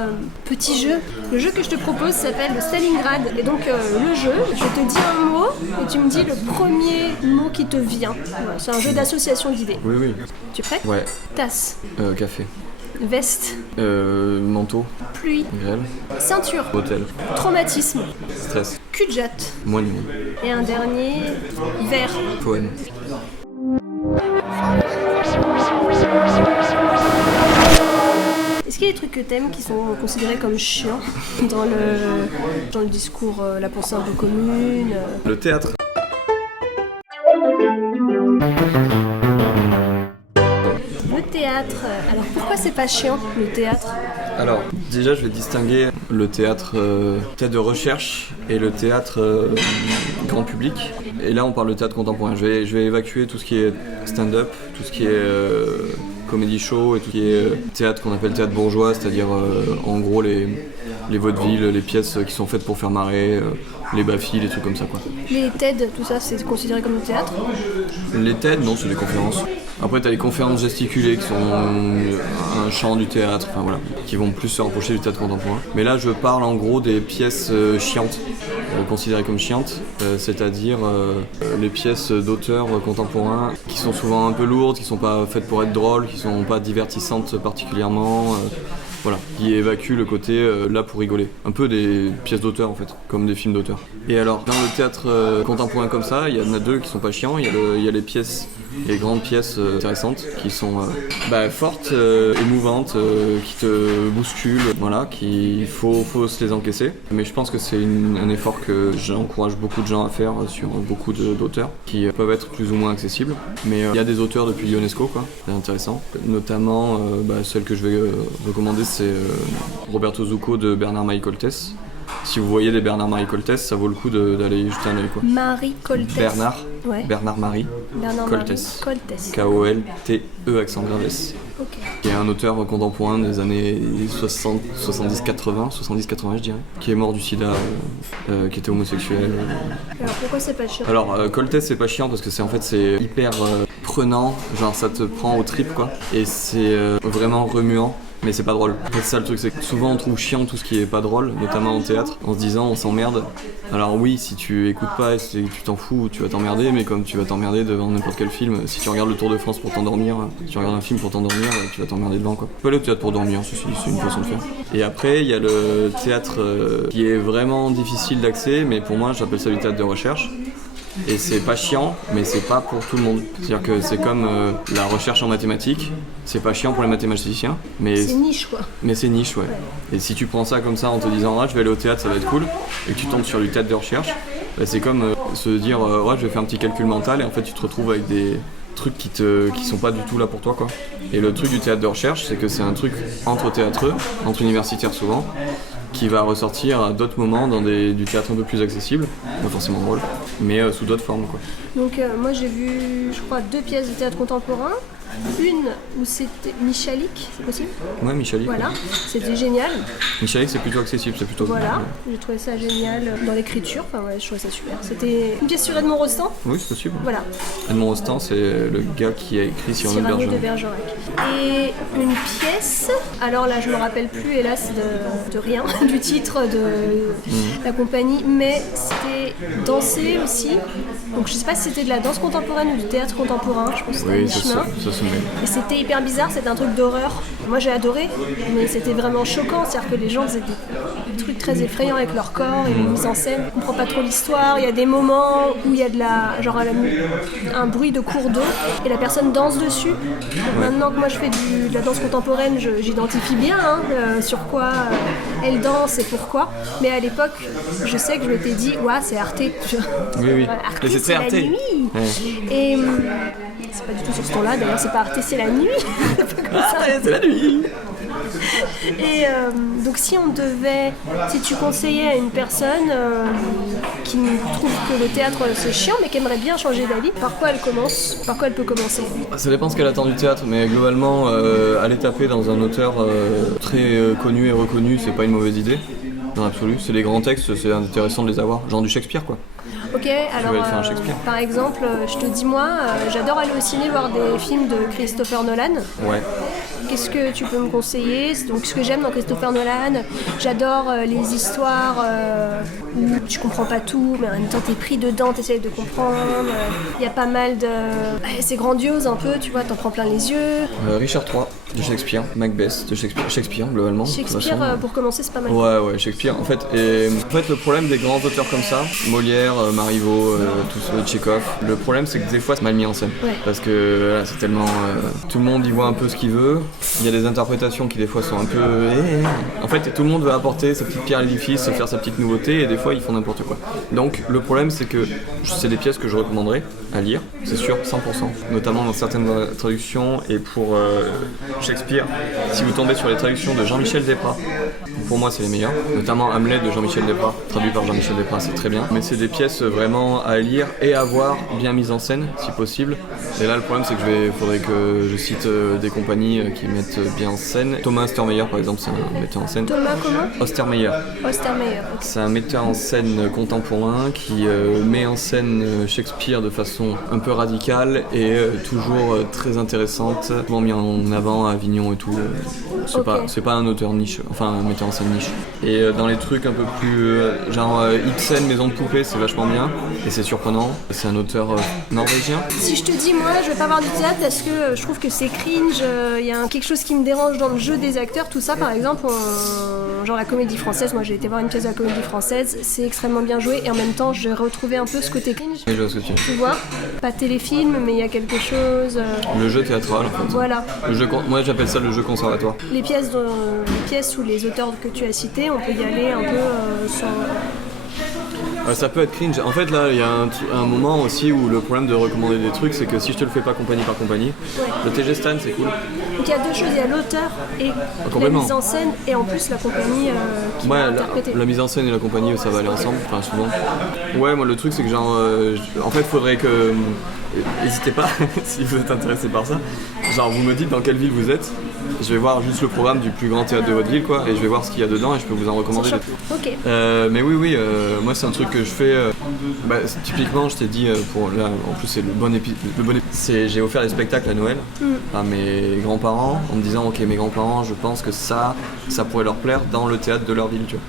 petit jeu. Le jeu que je te propose s'appelle le Stalingrad. Et donc le jeu, je te dis un mot et tu me dis le premier mot qui te vient. Voilà, c'est un jeu d'association d'idées. Oui. Tu es prêt ? Ouais. Tasse. Café. Veste. Manteau. Pluie. Grêle. Ceinture. Hôtel. Traumatisme. Stress. Cul de jatte. Moignon. Et un dernier, verre. Poème. Est-ce qu'il y a des trucs que t'aimes qui sont considérés comme chiants dans le discours, la pensée un peu commune Le théâtre. Le théâtre, alors pourquoi c'est pas chiant le théâtre ? Alors, déjà je vais distinguer le théâtre de recherche et le théâtre grand public. Et là on parle de théâtre contemporain. Je vais évacuer tout ce qui est stand-up, tout ce qui est comedy show et tout ce qui est théâtre qu'on appelle théâtre bourgeois, c'est-à-dire en gros les vaudevilles, les pièces qui sont faites pour faire marrer, les bafis, les trucs comme ça quoi. Les TED, tout ça c'est considéré comme le théâtre ? Les TED, non, c'est des conférences. Après t'as les conférences gesticulées qui sont un chant du théâtre, enfin voilà, qui vont plus se rapprocher du théâtre contemporain. Mais là je parle en gros des pièces chiantes, considérées comme chiantes, c'est-à-dire les pièces d'auteurs contemporains qui sont souvent un peu lourdes, qui sont pas faites pour être drôles, qui sont pas divertissantes particulièrement. Voilà, qui évacue le côté là pour rigoler. Un peu des pièces d'auteur en fait, comme des films d'auteur. Et alors, dans le théâtre contemporain comme ça, il y en a 2 qui sont pas chiants. Il y a les pièces, les grandes pièces intéressantes, qui sont fortes, émouvantes, qui te bousculent, voilà, qu'il faut se les encaisser. Mais je pense que c'est un effort que j'encourage beaucoup de gens à faire sur beaucoup d'auteurs, qui peuvent être plus ou moins accessibles. Mais il y a des auteurs depuis l'UNESCO, quoi, c'est intéressant. Notamment, celle que je vais recommander, c'est Roberto Zucco de Bernard Maï Coltès, Si vous voyez des Bernard-Marie Coltès, ça vaut le coup d'aller jeter un œil, quoi. Marie Coltès. Bernard-Marie Coltès. K-O-L-T-E accent grave S. Ok. Qui est un auteur contemporain des années 70-80 je dirais, qui est mort du sida, qui était homosexuel. Alors pourquoi c'est pas chiant? Alors Coltès c'est pas chiant parce que c'est hyper prenant, genre ça te prend aux tripes quoi, et c'est vraiment remuant. Mais c'est pas drôle. En fait, c'est ça le truc, c'est que souvent on trouve chiant tout ce qui est pas drôle, notamment en théâtre, en se disant on s'emmerde. Alors oui, si tu écoutes pas et si tu t'en fous, tu vas t'emmerder, mais comme tu vas t'emmerder devant n'importe quel film, si tu regardes le Tour de France pour t'endormir, si tu regardes un film pour t'endormir, tu vas t'emmerder devant quoi. Pas le théâtre pour dormir, c'est une façon de faire. Et après, il y a le théâtre qui est vraiment difficile d'accès, mais pour moi j'appelle ça du théâtre de recherche. Et c'est pas chiant, mais c'est pas pour tout le monde. C'est-à-dire que c'est comme la recherche en mathématiques, c'est pas chiant pour les mathématiciens, mais c'est niche quoi. Mais c'est niche, ouais. Et si tu prends ça comme ça en te disant je vais aller au théâtre, ça va être cool, et que tu tombes sur du théâtre de recherche, bah, c'est comme se dire je vais faire un petit calcul mental, et en fait tu te retrouves avec des trucs qui sont pas du tout là pour toi quoi. Et le truc du théâtre de recherche, c'est que c'est un truc entre théâtreux, entre universitaires souvent, qui va ressortir à d'autres moments dans du théâtre un peu plus accessible, pas forcément drôle, mais sous d'autres formes quoi. Donc moi j'ai vu, je crois, 2 pièces de théâtre contemporain. Une où c'était Michalik, c'est possible? Ouais, Michalik. Voilà, c'était génial. Michalik c'est plutôt accessible, c'est plutôt... Voilà, j'ai trouvé ça génial dans l'écriture, enfin ouais, je trouvais ça super. C'était une pièce sur Edmond Rostand. Oui, c'est possible. Voilà. Edmond Rostand, c'est le gars qui a écrit Cyrano de Bergerac. Et une pièce, alors là je me rappelle plus hélas de rien, du titre de la compagnie, mais c'était dansé aussi. Donc je sais pas si c'était de la danse contemporaine ou du théâtre contemporain, je pense que c'était mi-chemin. Et c'était hyper bizarre, c'était un truc d'horreur. Moi j'ai adoré, mais c'était vraiment choquant, c'est-à-dire que les gens faisaient des trucs très effrayants avec leur corps et les mises en scène. On comprend pas trop l'histoire, il y a des moments où il y a un bruit de cours d'eau et la personne danse dessus. Donc maintenant que moi je fais de la danse contemporaine, j'identifie bien sur quoi elle danse et pourquoi. Mais à l'époque, je sais que je m'étais dit, c'est Arte. Oui. Arte, mais c'est très Arte. La nuit. Ouais. Et c'est pas du tout sur ce ton-là, d'ailleurs c'est pas Arte, c'est la nuit. C'est la nuit. Et donc si tu conseillais à une personne qui trouve que le théâtre c'est chiant mais qui aimerait bien changer d'avis, par quoi elle peut commencer? Ça dépend ce qu'elle attend du théâtre, mais globalement aller taper dans un auteur très connu et reconnu, c'est pas une mauvaise idée. Dans l'absolu, c'est des grands textes, c'est intéressant de les avoir, genre du Shakespeare quoi. Ok, alors par exemple, je te dis moi, j'adore aller au ciné voir des films de Christopher Nolan. Ouais. Qu'est-ce que tu peux me conseiller? Donc ce que j'aime dans Christopher Nolan, j'adore les histoires où tu comprends pas tout, mais en même temps t'es pris dedans, t'essayes de comprendre. Il y a pas mal de... c'est grandiose un peu, tu vois, t'en prends plein les yeux. Richard III de Shakespeare, Macbeth de Shakespeare globalement. Shakespeare pour commencer c'est pas mal. Ouais, Shakespeare. En fait, le problème des grands auteurs comme ça, Molière, Marivaux, tout ça, Tchekhov, le problème c'est que des fois c'est mal mis en scène. Ouais. Parce que c'est tellement... tout le monde y voit un peu ce qu'il veut. Il y a des interprétations qui des fois sont un peu... En fait, tout le monde veut apporter sa petite pierre à l'édifice, faire sa petite nouveauté, et des fois ils font n'importe quoi. Donc le problème c'est que c'est des pièces que je recommanderais à lire, c'est sûr, 100%. Notamment dans certaines traductions, et pour Shakespeare, si vous tombez sur les traductions de Jean-Michel Desprats, pour moi c'est les meilleures, notamment Hamlet de Jean-Michel Desprats, traduit par Jean-Michel Desprats, c'est très bien. Mais c'est des pièces vraiment à lire et à voir bien mises en scène, si possible. Et là le problème c'est que faudrait que je cite des compagnies qui mettent bien en scène. Thomas Ostermeyer par exemple, c'est un metteur en scène. Thomas comment? Ostermeyer. Ostermeyer, ok. C'est un metteur en scène contemporain qui met en scène Shakespeare de façon un peu radicale et toujours très intéressante, souvent mis en avant à Avignon et tout. C'est pas un auteur niche, enfin un metteur en scène niche. Et dans les trucs un peu plus genre Ibsen, Maison de poupée, c'est vachement bien et c'est surprenant. C'est un auteur norvégien. Si je te dis moi je vais pas voir du théâtre parce que je trouve que c'est cringe, il y a quelque chose qui me dérange dans le jeu des acteurs, tout ça par exemple, genre la comédie française, moi j'ai été voir une pièce de la comédie française, c'est extrêmement bien joué et en même temps j'ai retrouvé un peu ce côté cringe. Et je vois ce que tu vois, pas téléfilm mais il y a quelque chose... Le jeu théâtral en fait. Voilà. Moi j'appelle ça le jeu conservatoire. Les pièces ou les auteurs que tu as cités, on peut y aller un peu sans... Ça peut être cringe. En fait, là, il y a un moment aussi où le problème de recommander des trucs, c'est que si je te le fais pas compagnie par compagnie, le TG Stan, c'est cool. Donc il y a deux choses, il y a l'auteur et la complètement. mise en scène, et en plus la compagnie qui va interpréter. La mise en scène et la compagnie, ça va aller ensemble, enfin souvent. Ouais, moi le truc, c'est que genre, en fait, faudrait que... N'hésitez pas, si vous êtes intéressé par ça. Genre, vous me dites dans quelle ville vous êtes. Je vais voir juste le programme du plus grand théâtre de votre ville, quoi, et je vais voir ce qu'il y a dedans et je peux vous en recommander des trucs. Ok. Mais oui, moi c'est un truc que je fais. Typiquement, je t'ai dit pour là, en plus c'est le bon c'est j'ai offert des spectacles à Noël à mes grands-parents en me disant ok, mes grands-parents, je pense que ça pourrait leur plaire dans le théâtre de leur ville, tu vois.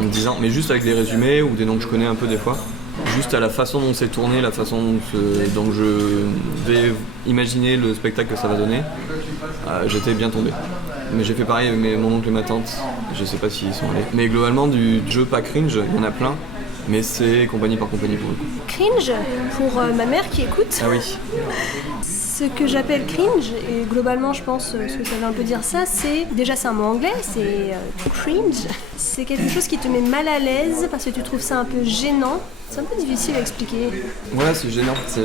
En me disant, mais juste avec des résumés ou des noms que je connais un peu des fois. Juste à la façon dont c'est tourné, la façon dont je vais imaginer le spectacle que ça va donner, j'étais bien tombé. Mais j'ai fait pareil avec mon oncle et ma tante, je sais pas s'ils sont allés. Mais globalement, du jeu pas cringe, il y en a plein, mais c'est compagnie par compagnie pour le coup. Cringe, pour ma mère qui écoute. Ah oui. Ce que j'appelle cringe, et globalement je pense ce que ça veut un peu dire ça, c'est un mot anglais, c'est cringe. C'est quelque chose qui te met mal à l'aise parce que tu trouves ça un peu gênant. C'est un peu difficile à expliquer. Ouais, c'est gênant. C'est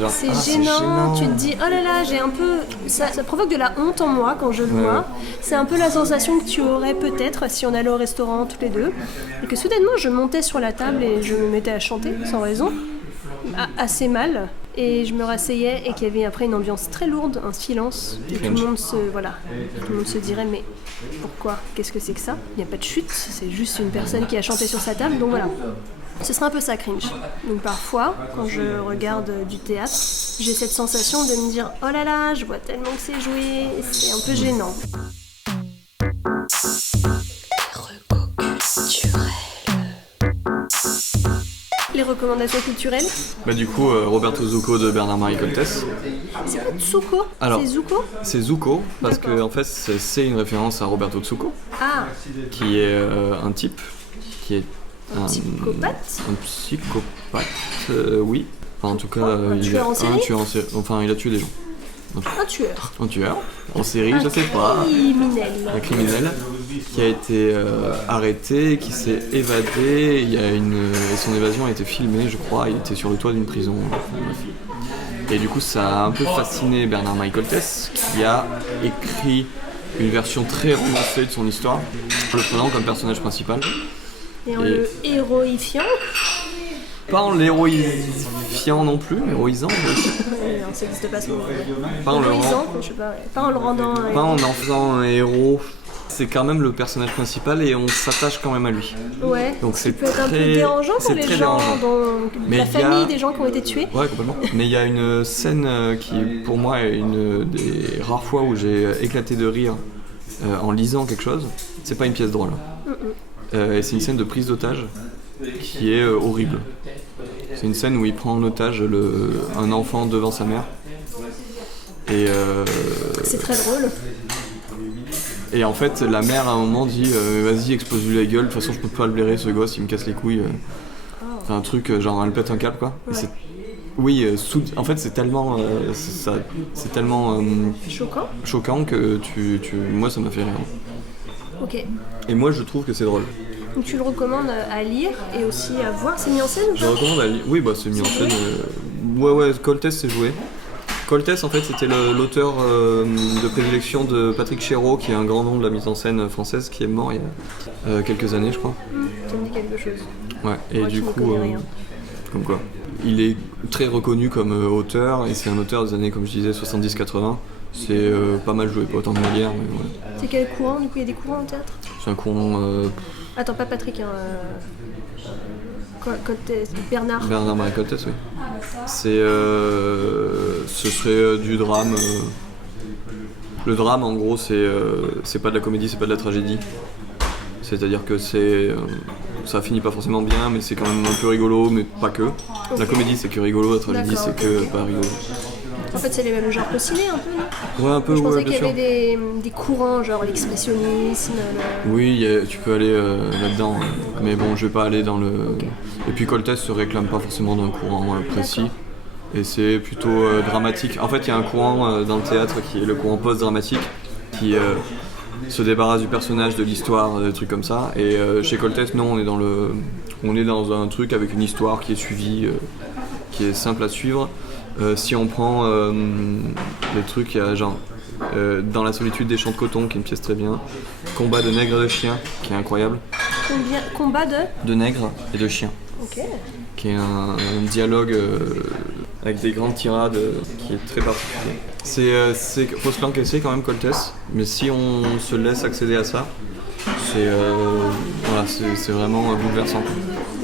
gênant, tu te dis oh là là, j'ai un peu... Ça provoque de la honte en moi quand je le vois. C'est un peu la sensation que tu aurais peut-être si on allait au restaurant tous les deux. Et que soudainement je montais sur la table et je me mettais à chanter sans raison. Assez mal, et je me rasseyais et qu'il y avait après une ambiance très lourde, un silence, et tout le monde se dirait mais pourquoi, qu'est-ce que c'est que ça? Il n'y a pas de chute, c'est juste une personne qui a chanté sur sa table, donc voilà. Ce serait un peu ça, cringe. Donc parfois, quand je regarde du théâtre, j'ai cette sensation de me dire oh là là, je vois tellement que c'est joué, c'est un peu gênant. Les recommandations culturelles. Du coup, Roberto Zucco de Bernard-Marie Coltès. C'est pas Zucco? Alors, c'est Zucco? C'est Zucco, parce que en fait, c'est une référence à Roberto Zucco, qui est un type, qui est un psychopathe. Un psychopathe, oui. Enfin, en tout cas, un tueur en série. Enfin, il a tué des gens. Un tueur. En série, je sais pas. Un criminel qui a été arrêté, qui s'est évadé. Et son évasion a été filmée, je crois. Il était sur le toit d'une prison. Et du coup, ça a un peu fasciné Bernard-Marie Coltès, qui a écrit une version très romancée de son histoire, le prenant comme personnage principal. Et en le héroïfiant. Pas en l'héroïfiant non plus, héroïsant. Non, ça n'existe pas ce mot. Pas en le rendant. Pas en en faisant un héros. C'est quand même le personnage principal et on s'attache quand même à lui. Ouais. Donc c'est peut être un peu dérangeant pour les gens, la famille des gens qui ont été tués. Ouais, complètement. Mais il y a une scène qui, pour moi, est une des rares fois où j'ai éclaté de rire en lisant quelque chose. C'est pas une pièce drôle. Et c'est une scène de prise d'otage qui est horrible. C'est une scène où il prend en otage un enfant devant sa mère. Et c'est très drôle. Et en fait, la mère à un moment dit vas-y, explose-lui la gueule, de toute façon je peux pas le blairer ce gosse, il me casse les couilles. C'est un truc, genre elle pète un câble quoi. Ouais. En fait c'est tellement choquant que moi ça m'a fait rire. Ok. Et moi je trouve que c'est drôle. Donc tu le recommandes à lire et aussi à voir, c'est mis en scène ou pas? Je recommande à lire, oui c'est mis en scène. Ouais, Coltès c'est joué. Coltès en fait c'était l'auteur de prédilection de Patrick Chéreau, qui est un grand nom de la mise en scène française, qui est mort il y a quelques années je crois. Ça me dit quelque chose. Ouais, et moi, du coup, comme quoi, il est très reconnu comme auteur, et c'est un auteur des années, comme je disais, 70-80. C'est pas mal joué, pas autant de Molière, mais ouais. C'est quel courant? Du coup, il y a des courants au théâtre? C'est un courant... Attends, pas Patrick, Coltès, Bernard. Bernard-Marie Coltès, oui. Ce serait du drame. Le drame, en gros, c'est pas de la comédie, c'est pas de la tragédie. C'est-à-dire que ça finit pas forcément bien, mais c'est quand même un peu rigolo, mais pas que. Okay. La comédie, c'est que rigolo, la tragédie, c'est que pas rigolo. En fait, c'est les mêmes genres qu'au ciné, un peu, non? Ouais, un peu, je pensais qu'il y sûr. avait des courants, genre l'expressionnisme. Oui, tu peux aller là-dedans, mais bon, je vais pas aller dans le... Okay. Et puis Coltès se réclame pas forcément d'un courant précis, et c'est plutôt dramatique. En fait, il y a un courant dans le théâtre qui est le courant post-dramatique, qui se débarrasse du personnage, de l'histoire, des trucs comme ça. Et chez Coltès, non, on est dans On est dans un truc avec une histoire qui est suivie, qui est simple à suivre. Si on prend les trucs, il y a genre Dans la solitude des champs de coton, qui est une pièce très bien. Combat de nègres et de chiens, qui est incroyable. Combat de nègres et de chiens. Ok. Qui est un dialogue avec des grandes tirades qui est très particulier. Faut se l'encaisser quand même, Coltès, mais si on se laisse accéder à ça, c'est vraiment bouleversant.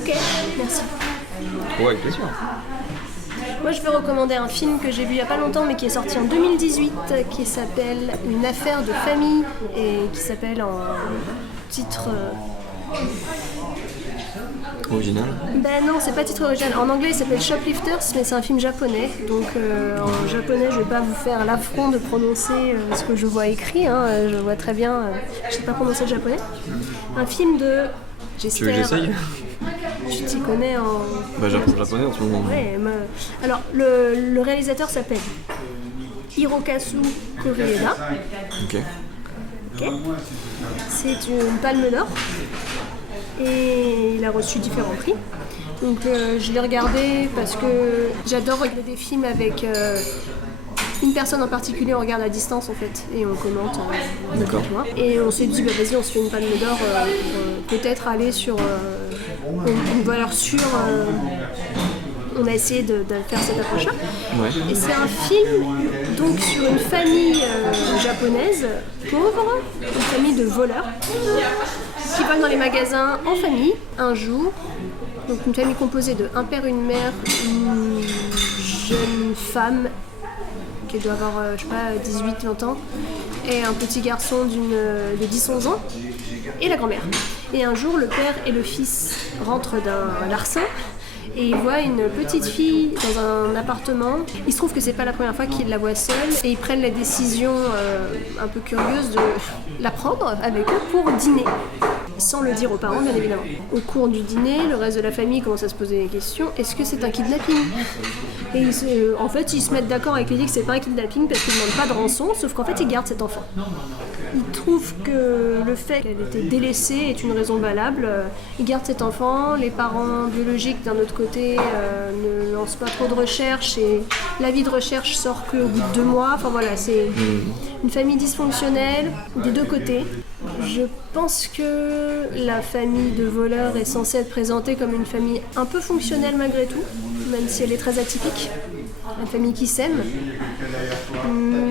Ok, merci. Ouais, avec plaisir. Moi, je vais recommander un film que j'ai vu il n'y a pas longtemps, mais qui est sorti en 2018, qui s'appelle Une affaire de famille, et qui s'appelle en titre... Original? Ben non, c'est pas titre original. En anglais, il s'appelle Shoplifters, mais c'est un film japonais. Donc en japonais, je vais pas vous faire l'affront de prononcer ce que je vois écrit. Je vois très bien. Je sais pas prononcer le japonais. Un film de... Tu veux que j'essaye? Tu t'y connais en... Bah japonais en ce moment. Ouais, alors le réalisateur s'appelle Hirokazu Koreeda. Ok. C'est une palme d'or. Et il a reçu différents prix. Donc je l'ai regardé parce que j'adore regarder des films avec une personne en particulier. On regarde à distance en fait et on commente. D'accord. Et on s'est dit vas-y, on se fait une palme d'or pour peut-être aller sur une valeur sûre. On a essayé de faire cette approche-là. Ouais. Et c'est un film donc sur une famille japonaise pauvre, une famille de voleurs qui va dans les magasins en famille un jour. Donc une famille composée de un père, une mère, une jeune femme qui doit avoir, 18-20 ans, et un petit garçon de 10-11 ans, et la grand-mère. Et un jour, le père et le fils rentrent d'un larcin, et ils voient une petite fille dans un appartement. Il se trouve que c'est pas la première fois qu'ils la voient seule, et ils prennent la décision un peu curieuse de la prendre avec eux pour dîner. Sans le dire aux parents, bien évidemment. Au cours du dîner, le reste de la famille commence à se poser des questions. Est-ce que c'est un kidnapping? Et en fait, ils se mettent d'accord avec l'idée que c'est pas un kidnapping parce qu'ils ne demandent pas de rançon, sauf qu'en fait, ils gardent cet enfant. Ils trouvent que le fait qu'elle était délaissée est une raison valable. Ils gardent cet enfant. Les parents biologiques, d'un autre côté, ne lancent pas trop de recherches et l'avis de recherche sort qu'au bout de 2 mois. Enfin voilà, c'est une famille dysfonctionnelle des deux côtés. Je pense que la famille de voleurs est censée être présentée comme une famille un peu fonctionnelle malgré tout, même si elle est très atypique. Une famille qui s'aime.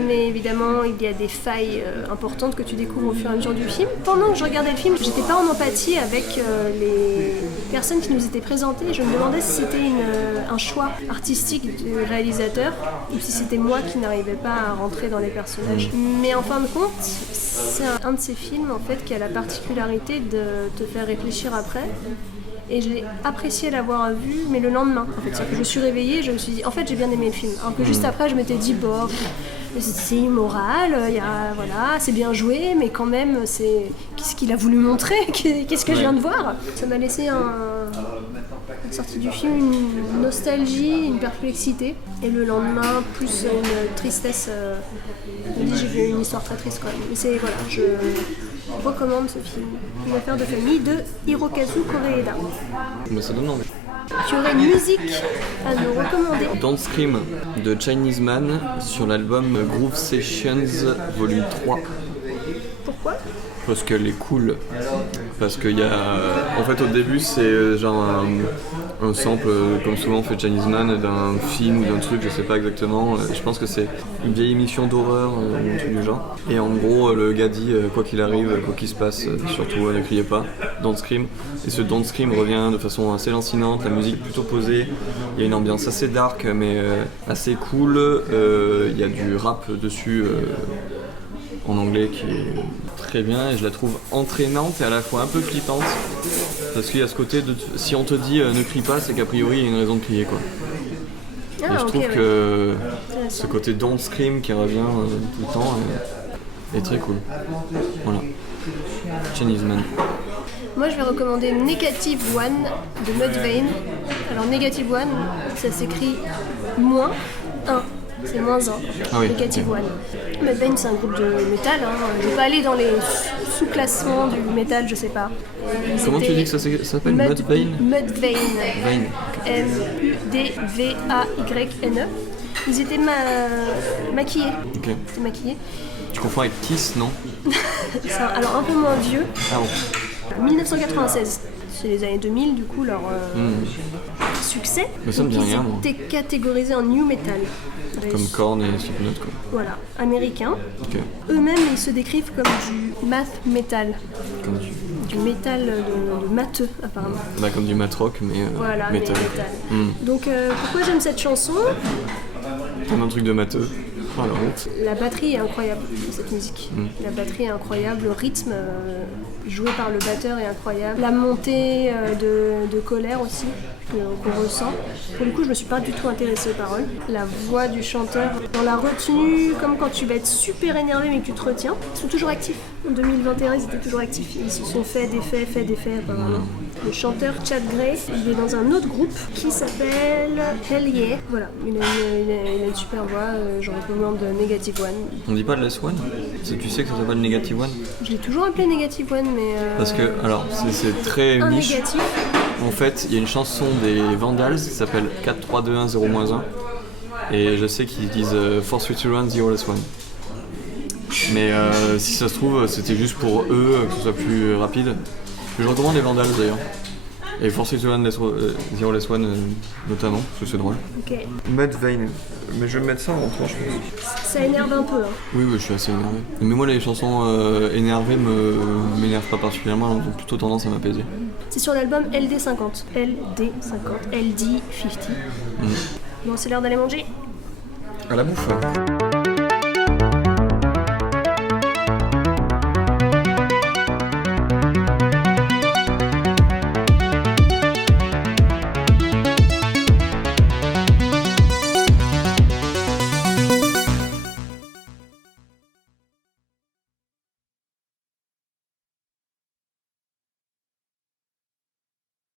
Mais évidemment, il y a des failles importantes que tu découvres au fur et à mesure du film. Pendant que je regardais le film, j'étais pas en empathie avec les personnes qui nous étaient présentées. Je me demandais si c'était un choix artistique du réalisateur ou si c'était moi qui n'arrivais pas à rentrer dans les personnages. Mais en fin de compte, c'est un de ces films en fait qui a la particularité de te faire réfléchir après. Et j'ai apprécié l'avoir vu, mais le lendemain. En fait, c'est-à-dire que je me suis réveillée et je me suis dit, en fait, j'ai bien aimé le film. Alors que juste après, je m'étais dit, bon, c'est immoral, voilà, c'est bien joué, mais quand même, qu'est-ce qu'il a voulu montrer? Qu'est-ce que je viens de voir? Ça m'a laissé à la sortie du film une nostalgie, une perplexité, et le lendemain, plus une tristesse. Je me dis, j'ai vu une histoire très triste quand même. Mais c'est, voilà, je recommande ce film, Une affaire de famille de Hirokazu Koreeda. Mais ça donne envie. Tu aurais une musique à nous recommander? Don't Scream de Chinese Man sur l'album Groove Sessions Volume 3. Pourquoi? Parce qu'elle est cool. Parce qu'il y a... En fait, au début, c'est genre un sample, comme souvent fait Chinese Man, d'un film ou d'un truc, je sais pas exactement. Je pense que c'est une vieille émission d'horreur ou un truc du genre. Et en gros, le gars dit, quoi qu'il arrive, quoi qu'il se passe, surtout ne criez pas, Don't Scream. Et ce Don't Scream revient de façon assez lancinante, la musique plutôt posée. Il y a une ambiance assez dark, mais assez cool. Il y a du rap dessus. En anglais qui est très bien et je la trouve entraînante et à la fois un peu flippante parce qu'il y a ce côté de si on te dit ne crie pas, c'est qu'a priori il y a une raison de crier quoi. Et je trouve que ce côté don't scream qui revient tout le temps est très cool. Voilà. Chinese Man. Moi je vais recommander Negative One de Mudvayne. Alors Negative One, ça s'écrit -1 C'est moins 1. Ah oui, Negative ok. One. Mudvayne, c'est un groupe de métal. Hein. Je vais pas aller dans les sous-classements du métal, je sais pas. Comment tu dis que ça s'appelle Mudvayne? Mudvayne. Vayne. M-U-D-V-A-Y-N-E. Ils étaient maquillés. Ok. Ils étaient maquillés. Tu confonds avec Kiss, non? Alors un peu moins vieux. Ah bon. 1996. C'est les années 2000, du coup, leur succès. Mais ça me dit Donc, rien, moi. ils étaient catégorisés en new metal. Comme Korn et Slipknot, quoi. Voilà, américains. Ok. Eux-mêmes, ils se décrivent comme du math metal. Comme Du métal de matheux, apparemment. bah, comme du mat rock, mais Voilà, mais métal. métal. Hmm. Donc, pourquoi j'aime cette chanson? Comme un truc de matheux. Oh la honte. La batterie est incroyable dans cette musique. La batterie est incroyable, le rythme joué par le batteur est incroyable. La montée de colère aussi qu'on ressent. Pour le coup, je me suis pas du tout intéressée aux paroles. La voix du chanteur, dans la retenue, comme quand tu vas être super énervé mais que tu te retiens. Ils sont toujours actifs. En 2021, ils étaient toujours actifs. Ils se sont fait des faits apparemment. Le chanteur Chad Gray, il est dans un autre groupe qui s'appelle Hell Yeah. Voilà, il a une super voix, je recommande Negative One. On dit pas de Less One? Tu sais que ça s'appelle Negative One? Je l'ai toujours appelé Negative One, mais... Parce que, alors, c'est très un niche. négatif. En fait, il y a une chanson des Vandals qui s'appelle 4, 3, 2, 1, 0, -1. Et je sais qu'ils disent For Sweet to Run, 0 Less One. Mais si ça se trouve, c'était juste pour eux, que ce soit plus rapide. Je recommande les Vandals d'ailleurs. Et For Sweet to Run, 0 Less One notamment, parce que c'est drôle. Ok. Mudvayne. Mais je vais me mettre ça en rentrant, je pense. Ça énerve un peu. Hein. Oui, je suis assez énervé. Mais moi, les chansons énervées m'énervent pas particulièrement, elles ont plutôt tendance à m'apaiser. C'est sur l'album LD50. LD50. LD50. Bon, c'est l'heure d'aller manger. À la bouffe.